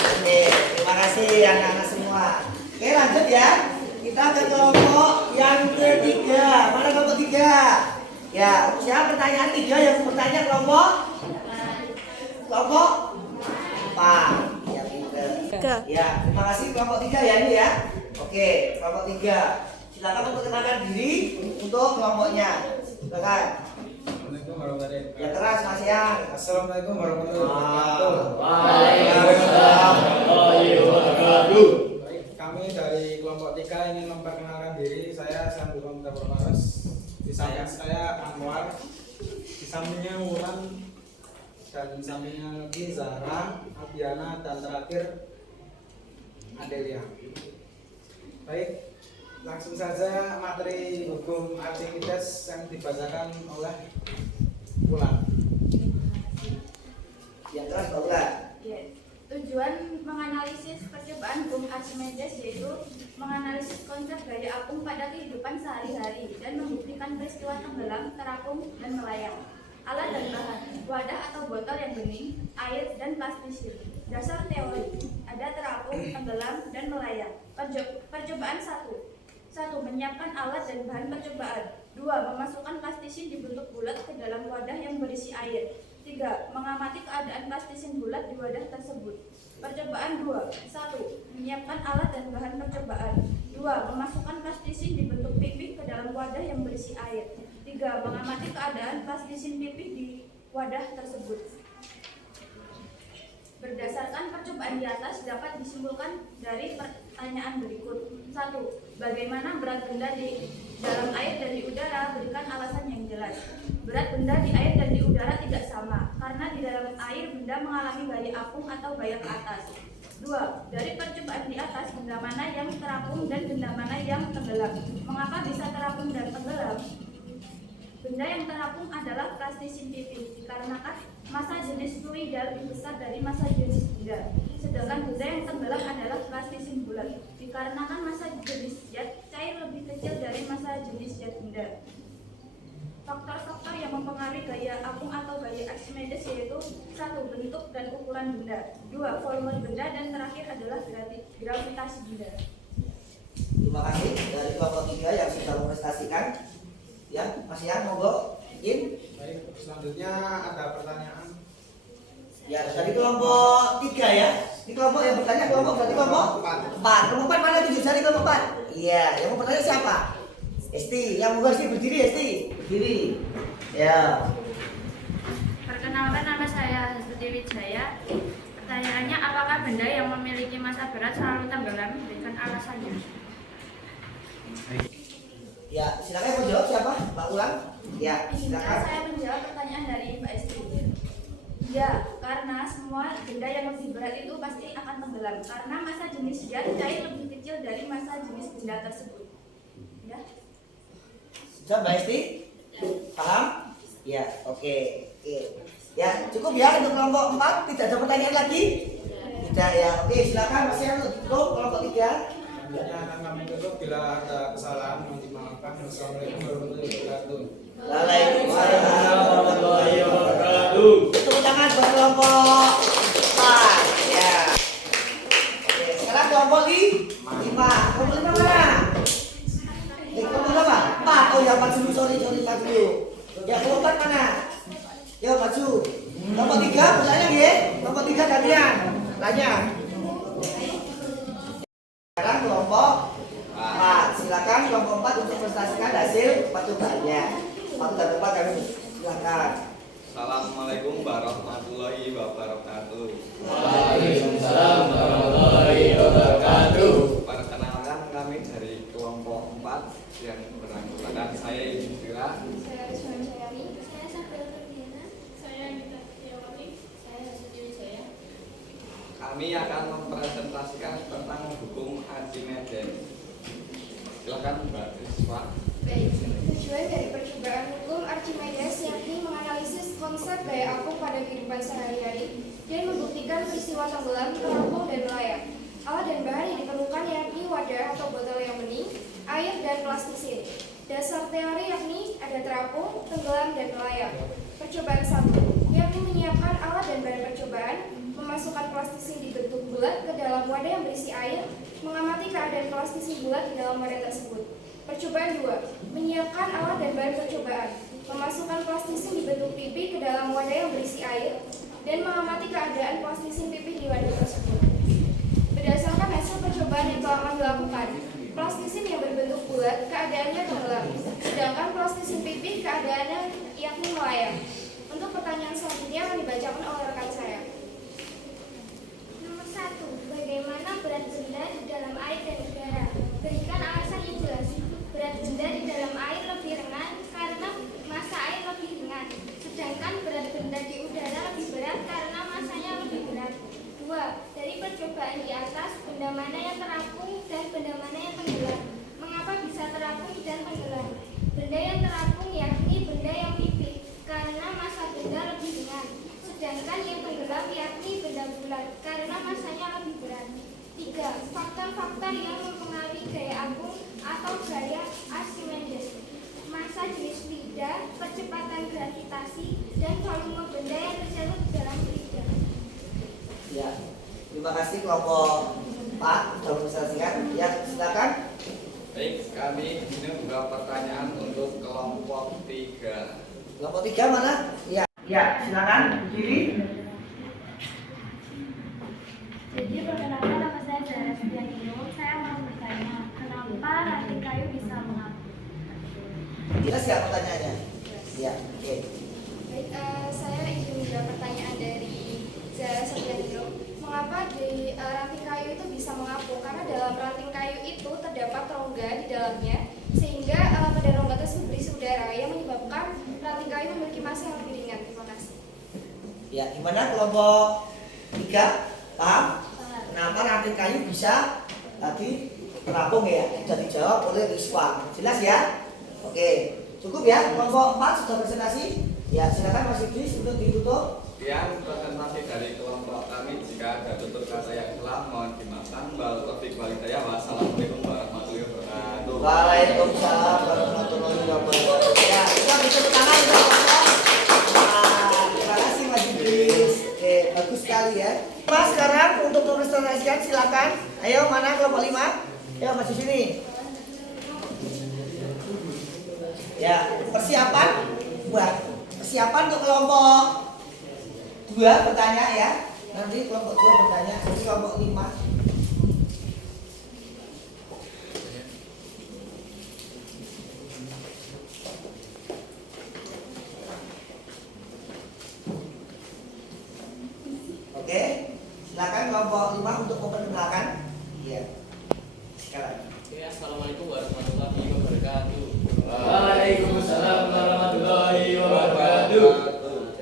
Oke, terima kasih anak-anak semua. Oke, lanjut ya. Kita ke kelompok yang ketiga. Mana kelompok 3? Ya, siapa pertanyaan 3 yang bertanya kelompok 4. Ya, pinter. Ya, terima kasih kelompok 3 ya ini ya. Oke, kelompok 3. Silakan memperkenalkan diri untuk kelompoknya. Silakan. Assalamualaikum warahmatullahi wabarakatuh. Ya keras Mas Yang. Assalamualaikum warahmatullahi wabarakatuh. Waalaikumsalam warahmatullahi wabarakatuh. Baik, kami dari kelompok 3 ingin memperkenalkan diri. Saya Sandu Komputer Permaras. Di samping saya Anwar, di sampingnya Wulan, dan di sampingnya lagi Zahra, Abiana, dan terakhir Adelia. Baik, langsung saja materi hukum Archimedes yang dibacakan oleh Wulan. Yang keras Mbak Ulan. Ya. Tujuan menganalisis percobaan hukum Archimedes yaitu menganalisis konsep gaya apung pada kehidupan sehari-hari dan membuktikan peristiwa tenggelam, terapung, dan melayang. Alat dan bahan: wadah atau botol yang bening, air, dan plastisin. Dasar teori: ada terapung, tenggelam, dan melayang. Percobaan 1. 1. Menyiapkan alat dan bahan percobaan. 2. Memasukkan plastisin dibentuk bulat ke dalam wadah yang berisi air. 3. Mengamati keadaan plastisin bulat di wadah tersebut. Percobaan 2. 1. Menyiapkan alat dan bahan percobaan. 2. Memasukkan plastisin dibentuk pipih ke dalam wadah yang berisi air. 3. Mengamati keadaan plastisin pipih di wadah tersebut. Berdasarkan percobaan di atas dapat disimpulkan dari pertanyaan berikut. 1. Bagaimana berat benda di dalam air dan di udara? Berikan alasan yang jelas. Berat benda di air dan di udara tidak sama, karena di dalam air benda mengalami gaya apung atau gaya ke atas. 2. Dari percobaan di atas, benda mana yang terapung dan benda mana yang tenggelam? Mengapa bisa terapung dan tenggelam? Benda yang terapung adalah plastisin pipih, dikarenakan massa jenis fluida lebih besar dari massa jenis benda. Sedangkan benda yang tenggelam adalah plastisin bulat, dikarenakan massa jenis zat cair lebih kecil dari massa jenis zat benda. Faktor-faktor yang mempengaruhi gaya apung atau gaya Archimedes yaitu 1. Bentuk dan ukuran benda, 2. Volume benda, dan terakhir adalah gravitasi benda. Terima kasih dari kelompok 3 yang sudah memprestasikan. Ya, Mas Yan, monggo. Izin. Baik, selanjutnya ada pertanyaan. Ya, dari kelompok 3 ya. Ini kelompok yang bertanya berarti kelompok 4. Kelompok 4 mana tujuh jari kelompok 4? Iya, yang mau bertanya siapa? Esti, yang mau Esti berdiri, Esti. Berdiri. Ya. Perkenalkan, nama saya Hastuti Wijaya. Pertanyaannya, apakah benda yang memiliki massa berat selalu tenggelam? Berikan alasannya. Ya, silakan yang mau jawab siapa? Mbak Ulang? Ya, Izinkan silakan. saya menjawab pertanyaan dari Mbak Esti. Ya, karena semua benda yang lebih berat itu pasti akan tenggelam karena massa jenis zat cair lebih kecil dari massa jenis benda tersebut. Ya. Sudah Mbak Esti? Paham? Ya, oke. Ya, cukup ya untuk kelompok 4. Tidak ada pertanyaan lagi? Tidak ya. Oke, silakan Mas Yan untuk kelompok 3. Selanjutnya akan kami tutup bila ada kesalahan mohon dimaafkan. Wassalamualaikum warahmatullahi wabarakatuh. Waalaikumsalam warahmatullahi wabarakatuh. Tepuk tangan buat kelompok 4. Ya. Oke, sekarang kelompok 5. Kelompok 5 mana? Kelompok berapa? 4. Oh ya, 4 dulu, sorry 4 dulu. Ya, kelompok 4 mana? Ya, maju. Kelompok 3 bertanya nggih? Kelompok 3 gantian. Tanya. Sekarang kelompok 4. Silakan kelompok 4 untuk presentasikan hasil percobaannya. Waktu dan tempat kami silakan. Assalamualaikum warahmatullahi wabarakatuh. Waalaikumsalam warahmatullahi wabarakatuh. Perkenalkan, kami dari kelompok 4 yang bersangkutan. Saya Yudhira. Saya Rizwan Syari. Saya Sabel Ferdiana. Saya Anita Setiawati. Saya Hastuti Wijaya. Kami akan mempresentasikan tentang hukum Archimedes. Silakan Mbak Rizwa. Baik, tujuan dari percobaan hukum Archimedes yakni menganalisis konsep gaya apung pada kehidupan sehari-hari dan membuktikan peristiwa tenggelam, terapung, dan melayang. Alat dan bahan yang diperlukan yakni wadah atau botol yang bening, air, dan plastisin. Dasar teori yakni ada terapung, tenggelam, dan melayang. Percobaan 1 yakni menyiapkan alat dan bahan percobaan, memasukkan plastisin dibentuk bulat ke dalam wadah yang berisi air, mengamati keadaan plastisin bulat di dalam wadah tersebut. Percobaan 2 menyiapkan alat dan bahan percobaan, memasukkan plastisin dibentuk pipih ke dalam wadah yang berisi air, dan mengamati keadaan plastisin pipih di wadah tersebut. Berdasarkan hasil percobaan yang telah kami lakukan, plastisin yang berbentuk bulat keadaannya tenggelam, sedangkan plastisin pipih keadaannya yakni melayang. Untuk pertanyaan selanjutnya akan dibacakan oleh rekan saya. Nomor 1. Bagaimana berat benda di dalam air dan udara? Berikan alasan yang jelas. Berat benda di dalam air lebih ringan karena massa air lebih ringan, sedangkan berat benda di udara lebih berat karena massanya lebih berat. 2. Dari percobaan di atas, benda mana yang terapung dan benda mana yang tenggelam? Mengapa bisa terapung dan tenggelam? Benda yang terapung yakni benda yang pipih karena massa benda lebih ringan, sedangkan yang tenggelam yakni benda bulat karena massanya lebih berat. 3. Faktor-faktor yang mempengaruhi gaya apung atau gaya Archimedes: massa jenis fluida, percepatan gravitasi, dan volume benda yang tercelup dalam fluida. Ya, terima kasih kelompok 4 sudah mempresentasikan. Ya, silakan. Baik, kami Kelompok 3 mana? Ya, ya silakan berdiri. Jadi perkenalkan, nama saya Zahra Setianino. Saya mau bertanya, kenapa ranting kayu bisa mengapung? Jelas ya pertanyaannya? Ya, oke. Baik, saya ingin menjawab pertanyaan dari Zahra Setianino. Mengapa di ranting kayu itu bisa mengapung? Karena dalam ranting kayu itu terdapat rongga di dalamnya, sehingga pada rongga tersebut berisi udara yang menyebabkan ranting kayu memiliki massa yang lebih ringan. Terima kasih. Ya, gimana kelompok 3? Paham? Kenapa ranting kayu bisa tadi terapung ya? Sudah dijawab oleh Rizwan. Jelas ya? Oke, cukup ya. Kelompok 4 sudah presentasi. Ya, silakan Mas Idris untuk ditutup. Sekian presentasi dari kelompok kami. Jika ada tutur kata yang salah mohon dimaafkan. Wassalamualaikum warahmatullahi wabarakatuh. Waalaikumsalam warahmatullahi wabarakatuh. Ya, kita beri tepuk tangan untuk kelompok. Terima kasih Mas Idris. Oke, bagus sekali ya. Mas sekarang untuk mempresentasikan silakan. Ayo mana kelompok 5? Ayo Mas di sini. Ya, persiapan buat persiapan untuk kelompok 2 bertanya ya. Nanti kelompok 2 bertanya, nanti kelompok 5. Oke, silakan kelompok 5 untuk memperkenalkan. Iya. Sekarang. Oke, assalamualaikum warahmatullahi wabarakatuh. Waalaikumsalam warahmatullahi wabarakatuh.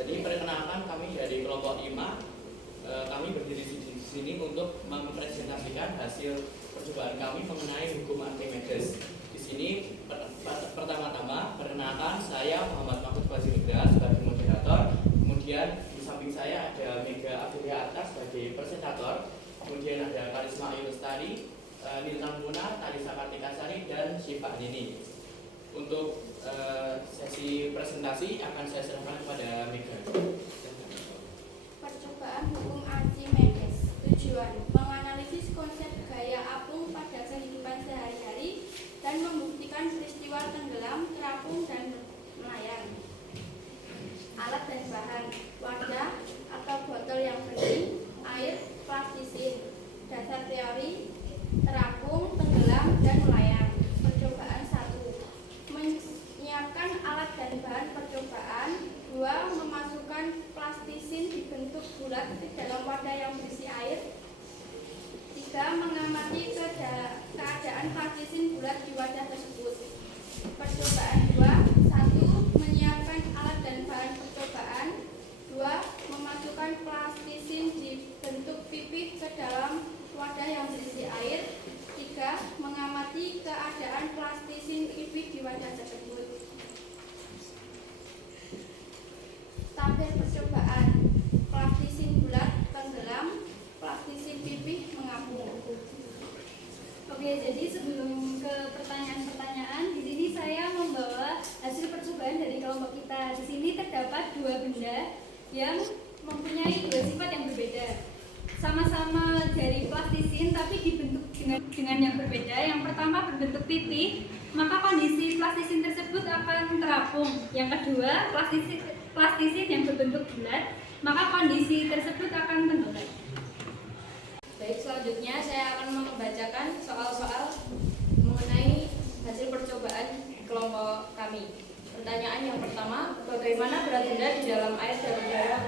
Jadi perkenalkan kami dari kelompok 5. Kami berdiri di sini untuk mempresentasikan hasil percobaan kami mengenai hukum Archimedes. Di sini pertama-tama perkenalkan saya Muhammad Mahfud Faziludra sebagai moderator. Kemudian di samping saya ada Mega Afilia Arta sebagai presentator. Kemudian ada Karisma Ayu Lestari, Niltan Puna, Talisa Kartikasari, dan Syifa Nini. Untuk sesi presentasi akan saya serahkan kepada Mega. Percobaan hukum Archimedes. Tujuan menganalisis konsep gaya apung pada kehidupan sehari-hari dan membuktikan peristiwa tenggelam, terapung, dan melayang. Alat dan bahan: wadah atau botol yang bening, air, plastisin. Dasar teori: terapung, tenggelam, dan melayang. Percobaan 1. Menyiapkan alat dan bahan percobaan. 2. Memasukkan plastisin dibentuk bulat ke dalam wadah yang berisi air. 3. Mengamati keadaan plastisin bulat di wadah tersebut. Percobaan 2. 1. Menyiapkan alat dan bahan percobaan. 2. Memasukkan plastisin dibentuk pipih ke dalam wadah yang berisi air. 3. Mengamati keadaan plastisin pipih di wadah tersebut. Tabel percobaan: plastisin bulat tenggelam, plastisin pipih mengapung. Oke, jadi sebelum ke pertanyaan-pertanyaan, di sini saya membawa hasil percobaan dari kelompok kita. Di sini terdapat 2 benda yang mempunyai 2 sifat yang berbeda. Sama-sama dari plastisin tapi dibentuk dengan yang berbeda. Yang pertama berbentuk pipih, maka kondisi plastisin tersebut akan terapung. Yang kedua, plastisin yang berbentuk bulat, maka kondisi tersebut akan tenggelam. Baik, selanjutnya saya akan membacakan soal-soal mengenai hasil percobaan kelompok kami. Pertanyaan yang pertama, bagaimana berat benda di dalam air dan udara?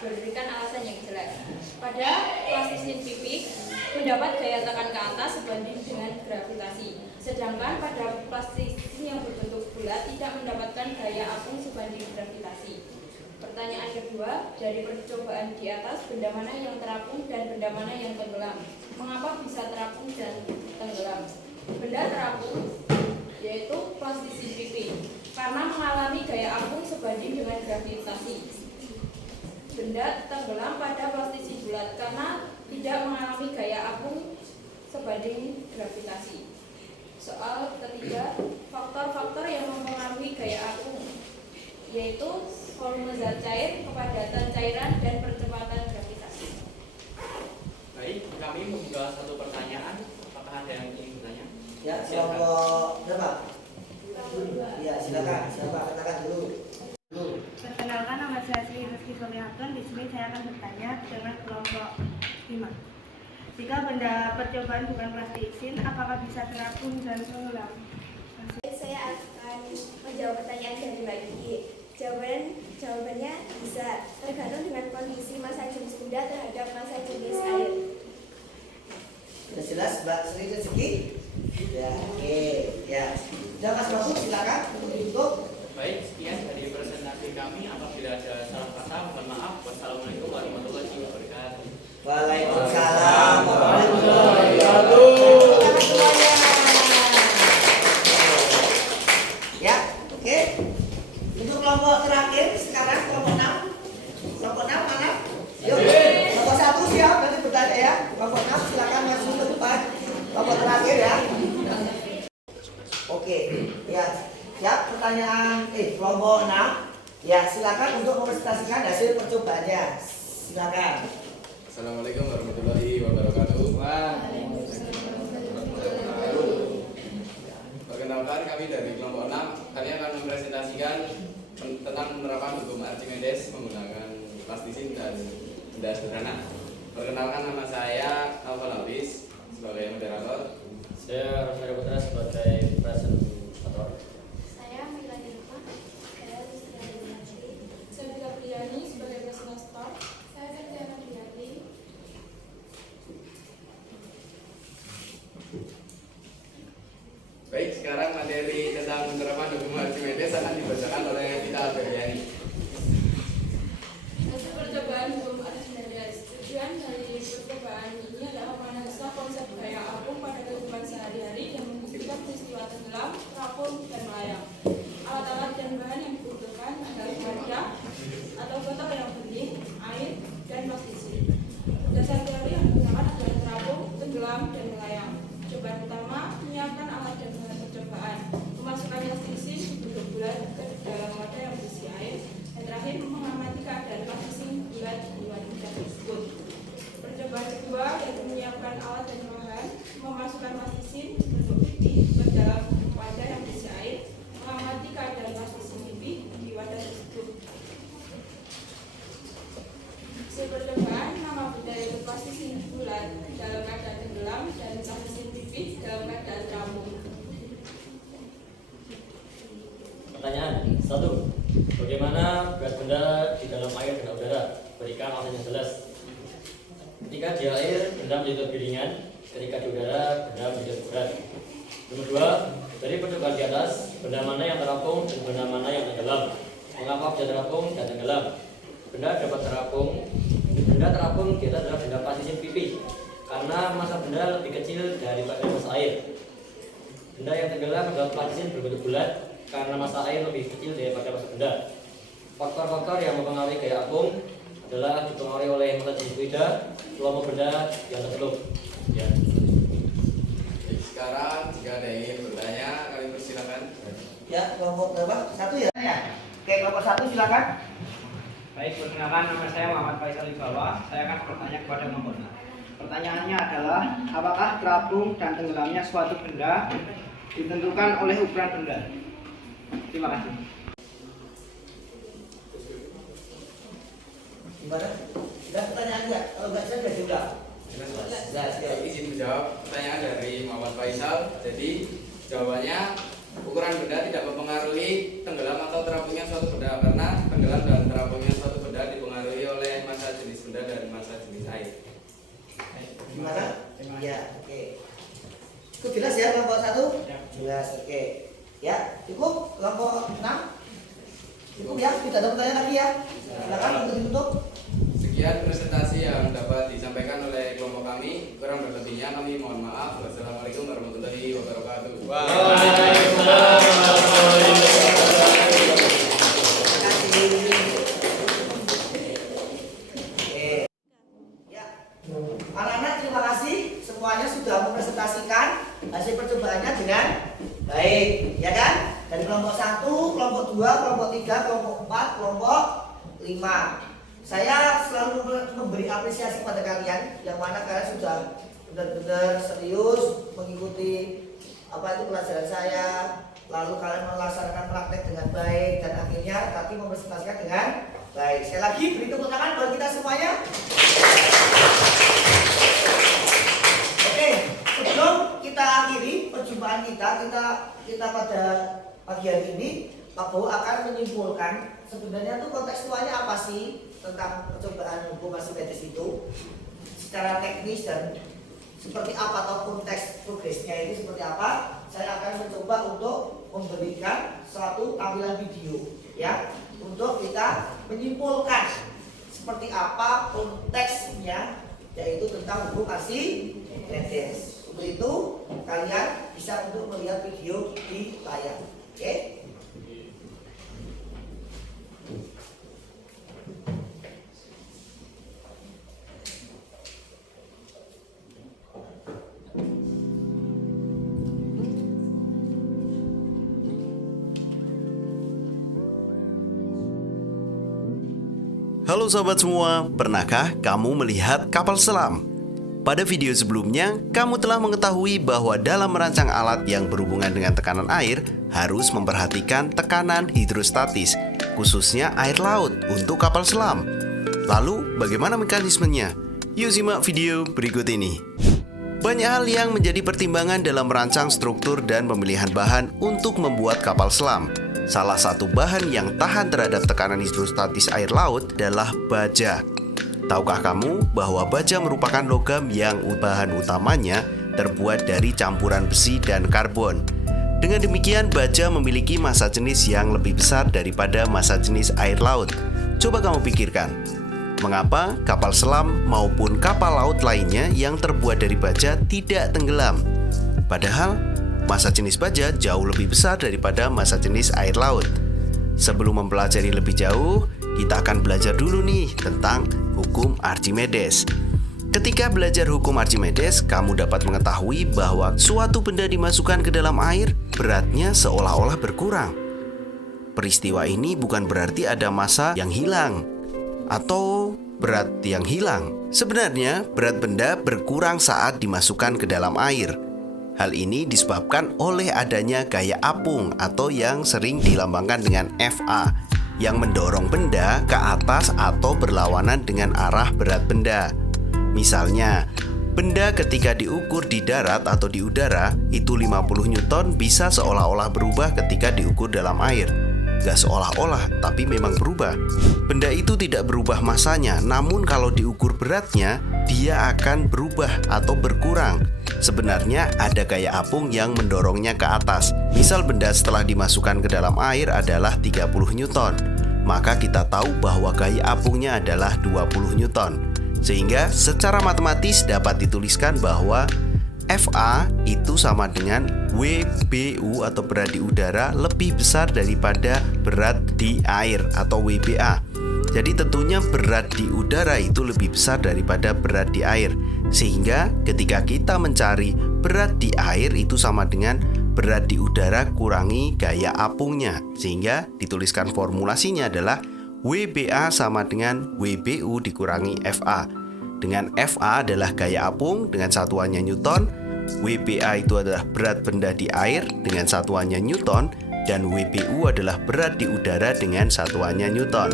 Berikan alasan yang jelas. Pada plastisin pipih, mendapat gaya tekan ke atas sebanding dengan gravitasi. Sedangkan pada plastisin yang berbentuk bulat tidak mendapatkan gaya apung sebanding gravitasi. Pertanyaan kedua, dari percobaan di atas, benda mana yang terapung dan benda mana yang tenggelam? Mengapa bisa terapung dan tenggelam? Benda terapung yaitu plastisin pipih karena mengalami gaya apung sebanding dengan gravitasi. Benda tenggelam pada plastisin bulat karena tidak mengalami gaya apung sebanding gravitasi. Soal ketiga, faktor-faktor yang mempengaruhi gaya apung yaitu volume zat cair, kepadatan cairan, dan percepatan gravitasi. Baik, kami membuka satu pertanyaan. Apakah ada yang ingin bertanya? Ya, kelompok berapa? Ya, silakan. Siapa katakan dulu. perlihatkan, di sini saya akan bertanya dengan kelompok 5. Jika benda percobaan bukan plastisin, apakah bisa terapung dan tenggelam? Saya akan menjawab pertanyaan dari Mbak Diki. Jawabannya bisa, tergantung dengan kondisi massa jenis benda terhadap massa jenis air. Sudah jelas Mbak Sri Rezeki? Ya, oke. Ya. Sudah Mas Bagus, silakan untuk ditutup. Baik, sekian dari presentasi kami. Apabila ada salah kata, mohon maaf. Wassalamualaikum warahmatullahi wabarakatuh. Waalaikumsalam warahmatullahi wabarakatuh. Semuanya. Ya, oke. Untuk kelompok terakhir sekarang kelompok 6. Kelompok 6 mana? Yuk. Kelompok 1 siap, nanti bertanya ya. Kelompok 6 silakan masuk ke depan. Kelompok terakhir ya. Oke, ya. Siap pertanyaan kelompok 6. Ya, silakan untuk mempresentasikan hasil percobaannya. Silakan. Assalamualaikum warahmatullahi wabarakatuh. Perkenalkan, kami dari kelompok 6. Kami akan mempresentasikan tentang penerapan hukum Archimedes menggunakan plastisin dan benda sederhana. Perkenalkan, nama saya Naufal Hafiz sebagai moderator. Saya Rosmaria Putra sebagai presentator. Saya Milani Rima, saya Rizky Adinati. Saya Bila Priyani sebagai presentator. Saya Septiana Priyati. Baik, sekarang materi tentang penerapan hukum Archimedes akan dibacakan oleh Tita Albertiani. Hasil percobaan hukum Archimedes. Tujuan dari percobaan ini adalah menganalisa konsep gaya apung pada kehidupan sehari-hari dan membuktikan peristiwa tenggelam, terapung, dan melayang. Alat-alat dan bahan yang dibutuhkan adalah wadah atau botol yang bening, air, dan plastisin. Dasar teori yang digunakan adalah terapung, tenggelam, dan melayang. Percobaan utama menyiapkan alat dan bahan percobaan, memasukkan plastisin bentuk bulat ke dalam wadah yang berisi air, dan terakhir mengamati keadaan plastisin bulat di wadah tersebut. Percobaan kedua yaitu menyiapkan alat dan bahan, memasukkan plastisin bentuk pipi ke dalam wadah yang berisi air, mengamati keadaan plastisin pipi di wadah tersebut. Hasil percobaan, nama benda yaitu plastisin bulat dalam keadaan tenggelam dan plastisin pipi dalam keadaan terapung. Pertanyaan 1. Bagaimana berat benda di dalam air dan udara? Berikan alasan yang jelas. Ketika di air, benda menjadi lebih ringan. Ketika di udara, benda menjadi lebih berat. Nomor 2. Dari percobaan di atas, benda mana yang terapung dan benda mana yang tenggelam? Mengapa bisa terapung dan tenggelam? Benda dapat terapung. Benda terapung di atas adalah benda plastisin pipi karena massa benda lebih kecil daripada massa air. Benda yang tenggelam adalah plastisin berbentuk bulat karena massa air lebih kecil daripada massa benda. Faktor-faktor yang mempengaruhi gaya apung adalah dipengaruhi oleh massa jenis benda, kelompok benda yang terselip. Ya. Sekarang jika ada yang ingin bertanya, kami persilakan. Ya, kelompok berapa? 1 ya? Ya. Oke, kelompok 1 silakan. Baik, perkenalkan, nama saya Muhammad Faisal Ibawa. Saya akan bertanya kepada kelompok 6. Pertanyaannya adalah, apakah terapung dan tenggelamnya suatu benda ditentukan oleh ukuran benda? Terima kasih. Gimana? Sudah pertanyaan enggak? Kalau enggak saya sudah juga. Jelas. Izin menjawab pertanyaan dari Muhammad Faisal. Jadi jawabannya, ukuran benda tidak mempengaruhi tenggelam atau terapungnya suatu benda karena tenggelam dan terapungnya suatu benda dipengaruhi oleh massa jenis benda dan massa jenis air. Gimana? Ya, oke. Cukup jelas ya kelompok 1? Jelas, oke. Ya, cukup kelompok 6? Cukup ya, tidak ada pertanyaan lagi ya. Silakan untuk ditutup. Sekian presentasi yang dapat disampaikan oleh kelompok kami. Kurang berlebihnya kami mohon maaf. Wassalamualaikum warahmatullahi wabarakatuh. Waalaikumsalam warahmatullahi wabarakatuh. Terima kasih. Oke. Ya. Anak-anak terima kasih semuanya sudah mempresentasikan hasil percobaannya dengan baik, ya kan? Dari kelompok 1, kelompok 2, kelompok 3, kelompok 4, kelompok 5. Saya selalu memberi apresiasi pada kalian yang mana kalian sudah benar-benar serius mengikuti apa itu pelajaran saya, lalu kalian melaksanakan praktek dengan baik dan akhirnya tadi mempresentasikan dengan Baik, sekali lagi beri tepuk tangan buat kita semuanya. Oke, sebelum kita akhiri perjumpaan kita pada pagi hari ini, Pak Bowo akan menyimpulkan sebenarnya tuh kontekstualnya apa sih tentang percobaan hukum Archimedes itu secara teknis dan seperti apa atau konteks progresnya itu seperti apa. Saya akan mencoba untuk memberikan suatu tampilan video ya untuk kita menyimpulkan seperti apa konteksnya yaitu tentang hukum Archimedes. Untuk itu kalian bisa untuk melihat video di layar. Oke? Halo sobat semua, pernahkah kamu melihat kapal selam? Pada video sebelumnya, kamu telah mengetahui bahwa dalam merancang alat yang berhubungan dengan tekanan air harus memperhatikan tekanan hidrostatis, khususnya air laut untuk kapal selam. Lalu, bagaimana mekanismenya? Yuk simak video berikut ini. Banyak hal yang menjadi pertimbangan dalam merancang struktur dan pemilihan bahan untuk membuat kapal selam. Salah satu bahan yang tahan terhadap tekanan hidrostatis air laut adalah baja. Tahukah kamu bahwa baja merupakan logam yang bahan utamanya terbuat dari campuran besi dan karbon? Dengan demikian, baja memiliki massa jenis yang lebih besar daripada massa jenis air laut. Coba kamu pikirkan, mengapa kapal selam maupun kapal laut lainnya yang terbuat dari baja tidak tenggelam? Padahal massa jenis baja jauh lebih besar daripada massa jenis air laut. Sebelum mempelajari lebih jauh, kita akan belajar dulu nih tentang hukum Archimedes. Ketika belajar hukum Archimedes, kamu dapat mengetahui bahwa suatu benda dimasukkan ke dalam air, beratnya seolah-olah berkurang. Peristiwa ini bukan berarti ada massa yang hilang atau berat yang hilang. Sebenarnya, berat benda berkurang saat dimasukkan ke dalam air. Hal ini disebabkan oleh adanya gaya apung atau yang sering dilambangkan dengan FA yang mendorong benda ke atas atau berlawanan dengan arah berat benda. Misalnya, benda ketika diukur di darat atau di udara itu 50 Newton bisa seolah-olah berubah ketika diukur dalam air. Gak seolah-olah, tapi memang berubah. Benda itu tidak berubah massanya, namun kalau diukur beratnya, dia akan berubah atau berkurang. Sebenarnya ada gaya apung yang mendorongnya ke atas. Misal benda setelah dimasukkan ke dalam air adalah 30 Newton, maka kita tahu bahwa gaya apungnya adalah 20 Newton. Sehingga secara matematis dapat dituliskan bahwa FA itu sama dengan WBU atau berat di udara lebih besar daripada berat di air atau WBA. Jadi tentunya berat di udara itu lebih besar daripada berat di air. Sehingga ketika kita mencari berat di air itu sama dengan berat di udara kurangi gaya apungnya. Sehingga dituliskan formulasinya adalah WBA sama dengan WBU dikurangi FA. Dengan FA adalah gaya apung dengan satuannya Newton, WBA itu adalah berat benda di air dengan satuannya Newton, dan WBU adalah berat di udara dengan satuannya Newton.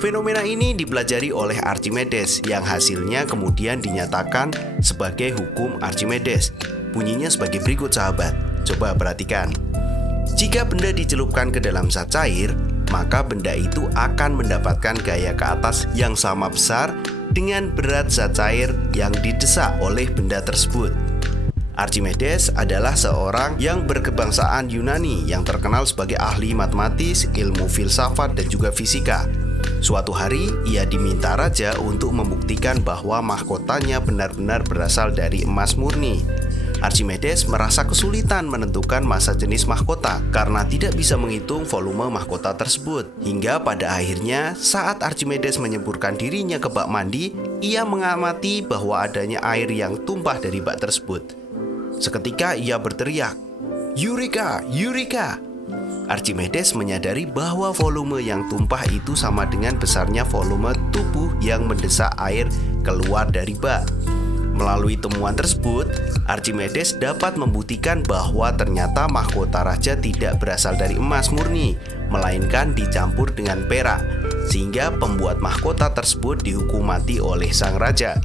Fenomena ini dipelajari oleh Archimedes yang hasilnya kemudian dinyatakan sebagai hukum Archimedes. Bunyinya sebagai berikut sahabat, coba perhatikan. Jika benda dicelupkan ke dalam zat cair, maka benda itu akan mendapatkan gaya ke atas yang sama besar dengan berat zat cair yang didesak oleh benda tersebut. Archimedes adalah seorang yang berkebangsaan Yunani yang terkenal sebagai ahli matematis, ilmu filsafat, dan juga fisika. Suatu hari, ia diminta raja untuk membuktikan bahwa mahkotanya benar-benar berasal dari emas murni. Archimedes merasa kesulitan menentukan massa jenis mahkota karena tidak bisa menghitung volume mahkota tersebut. Hingga pada akhirnya, saat Archimedes menyemburkan dirinya ke bak mandi, ia mengamati bahwa adanya air yang tumpah dari bak tersebut. Seketika ia berteriak, "Eureka! Eureka!" Archimedes menyadari bahwa volume yang tumpah itu sama dengan besarnya volume tubuh yang mendesak air keluar dari bak. Melalui temuan tersebut, Archimedes dapat membuktikan bahwa ternyata mahkota raja tidak berasal dari emas murni, melainkan dicampur dengan perak. sehingga pembuat mahkota tersebut dihukum mati oleh sang raja.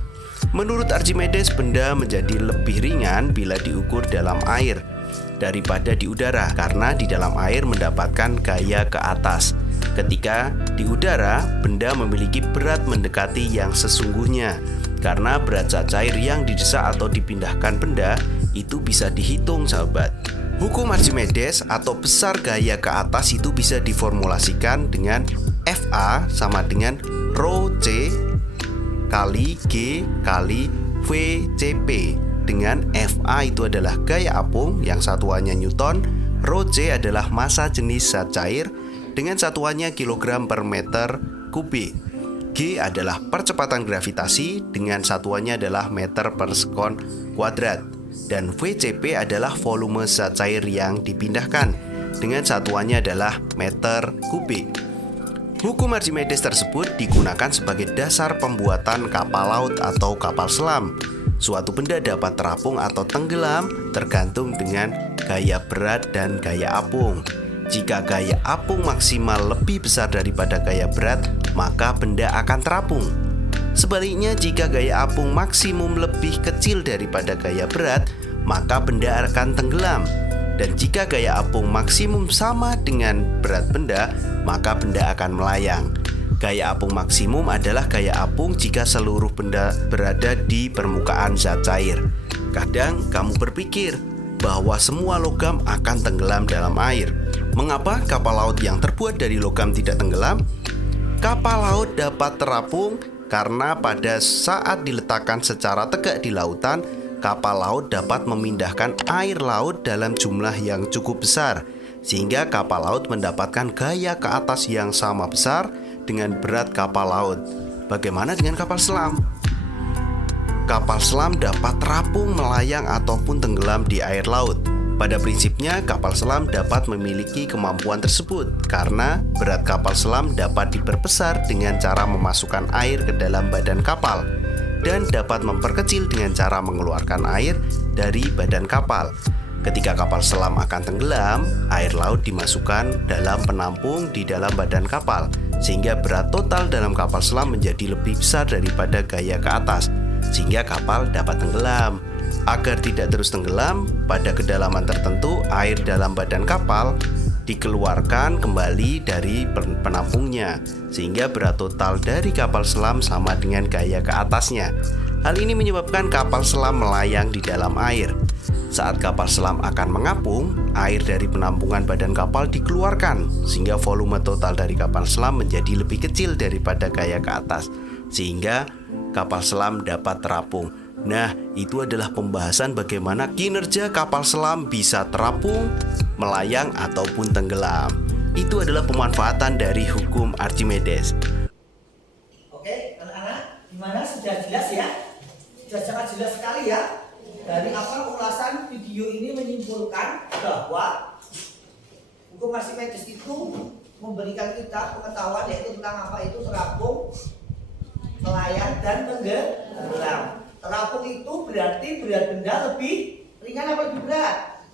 Menurut Archimedes, benda menjadi lebih ringan bila diukur dalam air daripada di udara, karena di dalam air mendapatkan gaya ke atas. Ketika di udara, benda memiliki berat mendekati yang sesungguhnya, karena berat zat cair yang didesak atau dipindahkan benda itu bisa dihitung, sahabat. Hukum Archimedes atau besar gaya ke atas itu bisa diformulasikan dengan FA sama dengan Rho C kali G kali VCP, dengan FA itu adalah gaya apung yang satuannya Newton, Rho C adalah massa jenis zat cair dengan satuannya kilogram per meter kubik, G adalah percepatan gravitasi dengan satuannya adalah meter per sekon kuadrat, dan VCP adalah volume zat cair yang dipindahkan dengan satuannya adalah meter kubik. Hukum Archimedes tersebut digunakan sebagai dasar pembuatan kapal laut atau kapal selam. Suatu benda dapat terapung atau tenggelam tergantung dengan gaya berat dan gaya apung. Jika gaya apung maksimal lebih besar daripada gaya berat, maka benda akan terapung. Sebaliknya, jika gaya apung maksimum lebih kecil daripada gaya berat, maka benda akan tenggelam. Dan jika gaya apung maksimum sama dengan berat benda, maka benda akan melayang. Gaya apung maksimum adalah gaya apung jika seluruh benda berada di permukaan zat cair. Kadang kamu berpikir bahwa semua logam akan tenggelam dalam air. Mengapa kapal laut yang terbuat dari logam tidak tenggelam? Kapal laut dapat terapung karena pada saat diletakkan secara tegak di lautan, kapal laut dapat memindahkan air laut dalam jumlah yang cukup besar, sehingga kapal laut mendapatkan gaya ke atas yang sama besar dengan berat kapal laut. Bagaimana dengan kapal selam? Kapal selam dapat terapung, melayang, ataupun tenggelam di air laut. Pada prinsipnya, kapal selam dapat memiliki kemampuan tersebut karena berat kapal selam dapat diperbesar dengan cara memasukkan air ke dalam badan kapal dan dapat memperkecil dengan cara mengeluarkan air dari badan kapal. Ketika kapal selam akan tenggelam, air laut dimasukkan dalam penampung di dalam badan kapal, sehingga berat total dalam kapal selam menjadi lebih besar daripada gaya ke atas, sehingga kapal dapat tenggelam. Agar tidak terus tenggelam, pada kedalaman tertentu air dalam badan kapal dikeluarkan kembali dari penampungnya, sehingga berat total dari kapal selam sama dengan gaya ke atasnya. Hal ini menyebabkan kapal selam melayang di dalam air. Saat kapal selam akan mengapung, air dari penampungan badan kapal dikeluarkan, sehingga volume total dari kapal selam menjadi lebih kecil daripada gaya ke atas, sehingga kapal selam dapat terapung. Nah, itu adalah pembahasan bagaimana kinerja kapal selam bisa terapung, melayang, ataupun tenggelam. Itu adalah pemanfaatan dari hukum Archimedes. Oke, anak-anak, gimana? Sudah jelas ya? Sudah sangat jelas sekali ya? Dari apa ulasan video ini menyimpulkan bahwa hukum Archimedes itu memberikan kita pengetahuan yaitu tentang apa itu terapung, melayang, dan tenggelam. Terapung itu berarti berat benda lebih ringan apa lebih berat?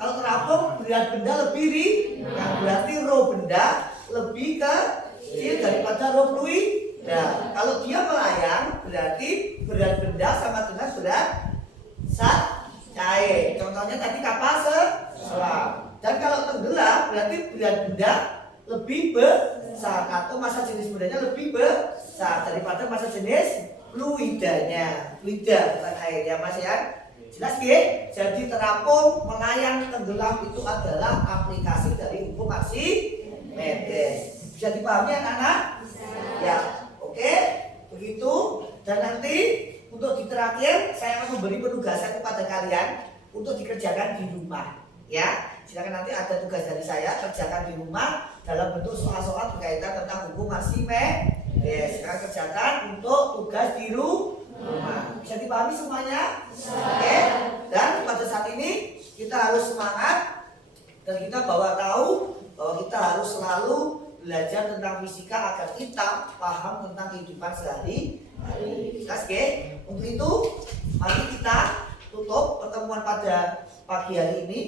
Kalau terapung berat benda lebih ringan, berarti rho benda lebih kecil daripada rho fluid. Nah, kalau dia melayang berarti berat benda sama dengan berat zat cair. Contohnya tadi kapal selam. Dan kalau tenggelam berarti berat benda lebih besar atau massa jenis bendanya lebih besar daripada massa jenis fluida bukan air ya Mas ya. Jelas ya? Jadi terapung, melayang, tenggelam itu adalah aplikasi dari hukum Archimedes. Bisa dipahami anak-anak? Ya, oke. Begitu. Dan nanti untuk di terakhir saya akan memberi penugasan kepada kalian untuk dikerjakan di rumah. Ya, silakan nanti ada tugas dari saya kerjakan di rumah dalam bentuk soal-soal berkaitan tentang hukum Archimedes. Sekarang kerjakan untuk tugas di rumah. Bisa dipahami semuanya? Oke. Dan pada saat ini kita harus semangat dan kita tahu bahwa kita harus selalu belajar tentang fisika agar kita paham tentang kehidupan sehari-hari. Jelas ya? Untuk itu, mari kita tutup pertemuan pada pagi hari ini.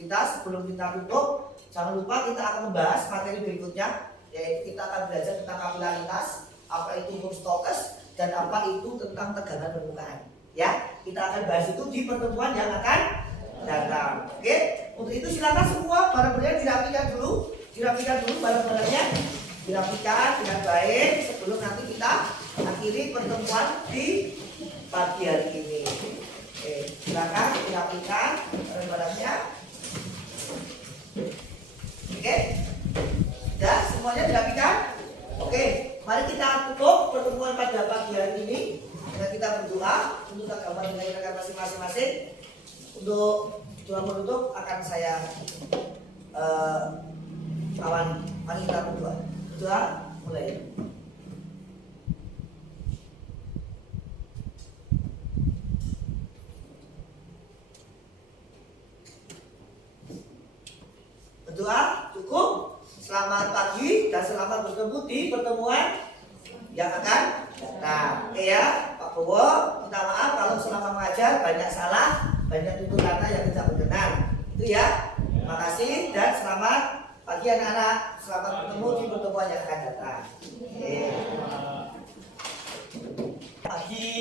Sebelum kita tutup, jangan lupa kita akan membahas materi berikutnya yaitu kita akan belajar tentang kapilaritas, apa itu Homeostasis, dan apa itu tentang tegangan permukaan. Ya, kita akan bahas itu di pertemuan yang akan datang. Oke, untuk itu silakan semua barang-barangnya dirapikan dulu barang-barangnya, dirapikan dengan baik sebelum nanti kita akhiri pertemuan di pagi hari ini. Oke, silakan dirapikan barang-barangnya. Oke, sudah semuanya dirapikan. Oke, mari kita tutup pertemuan pada pagi hari ini dengan kita berdoa untuk agama dengan rekan masing-masing. Untuk doa penutup akan saya awali. Mari kita berdoa. Doa mulai. Berdoa cukup. Selamat pagi dan selamat bertemu di pertemuan yang akan datang. Oke ya, Pak Bowo, minta maaf kalau selama mengajar banyak salah, banyak tutur kata yang tidak berkenan. Itu ya. Terima kasih dan selamat pagi anak-anak. Selamat bertemu di pertemuan yang akan datang. Pagi.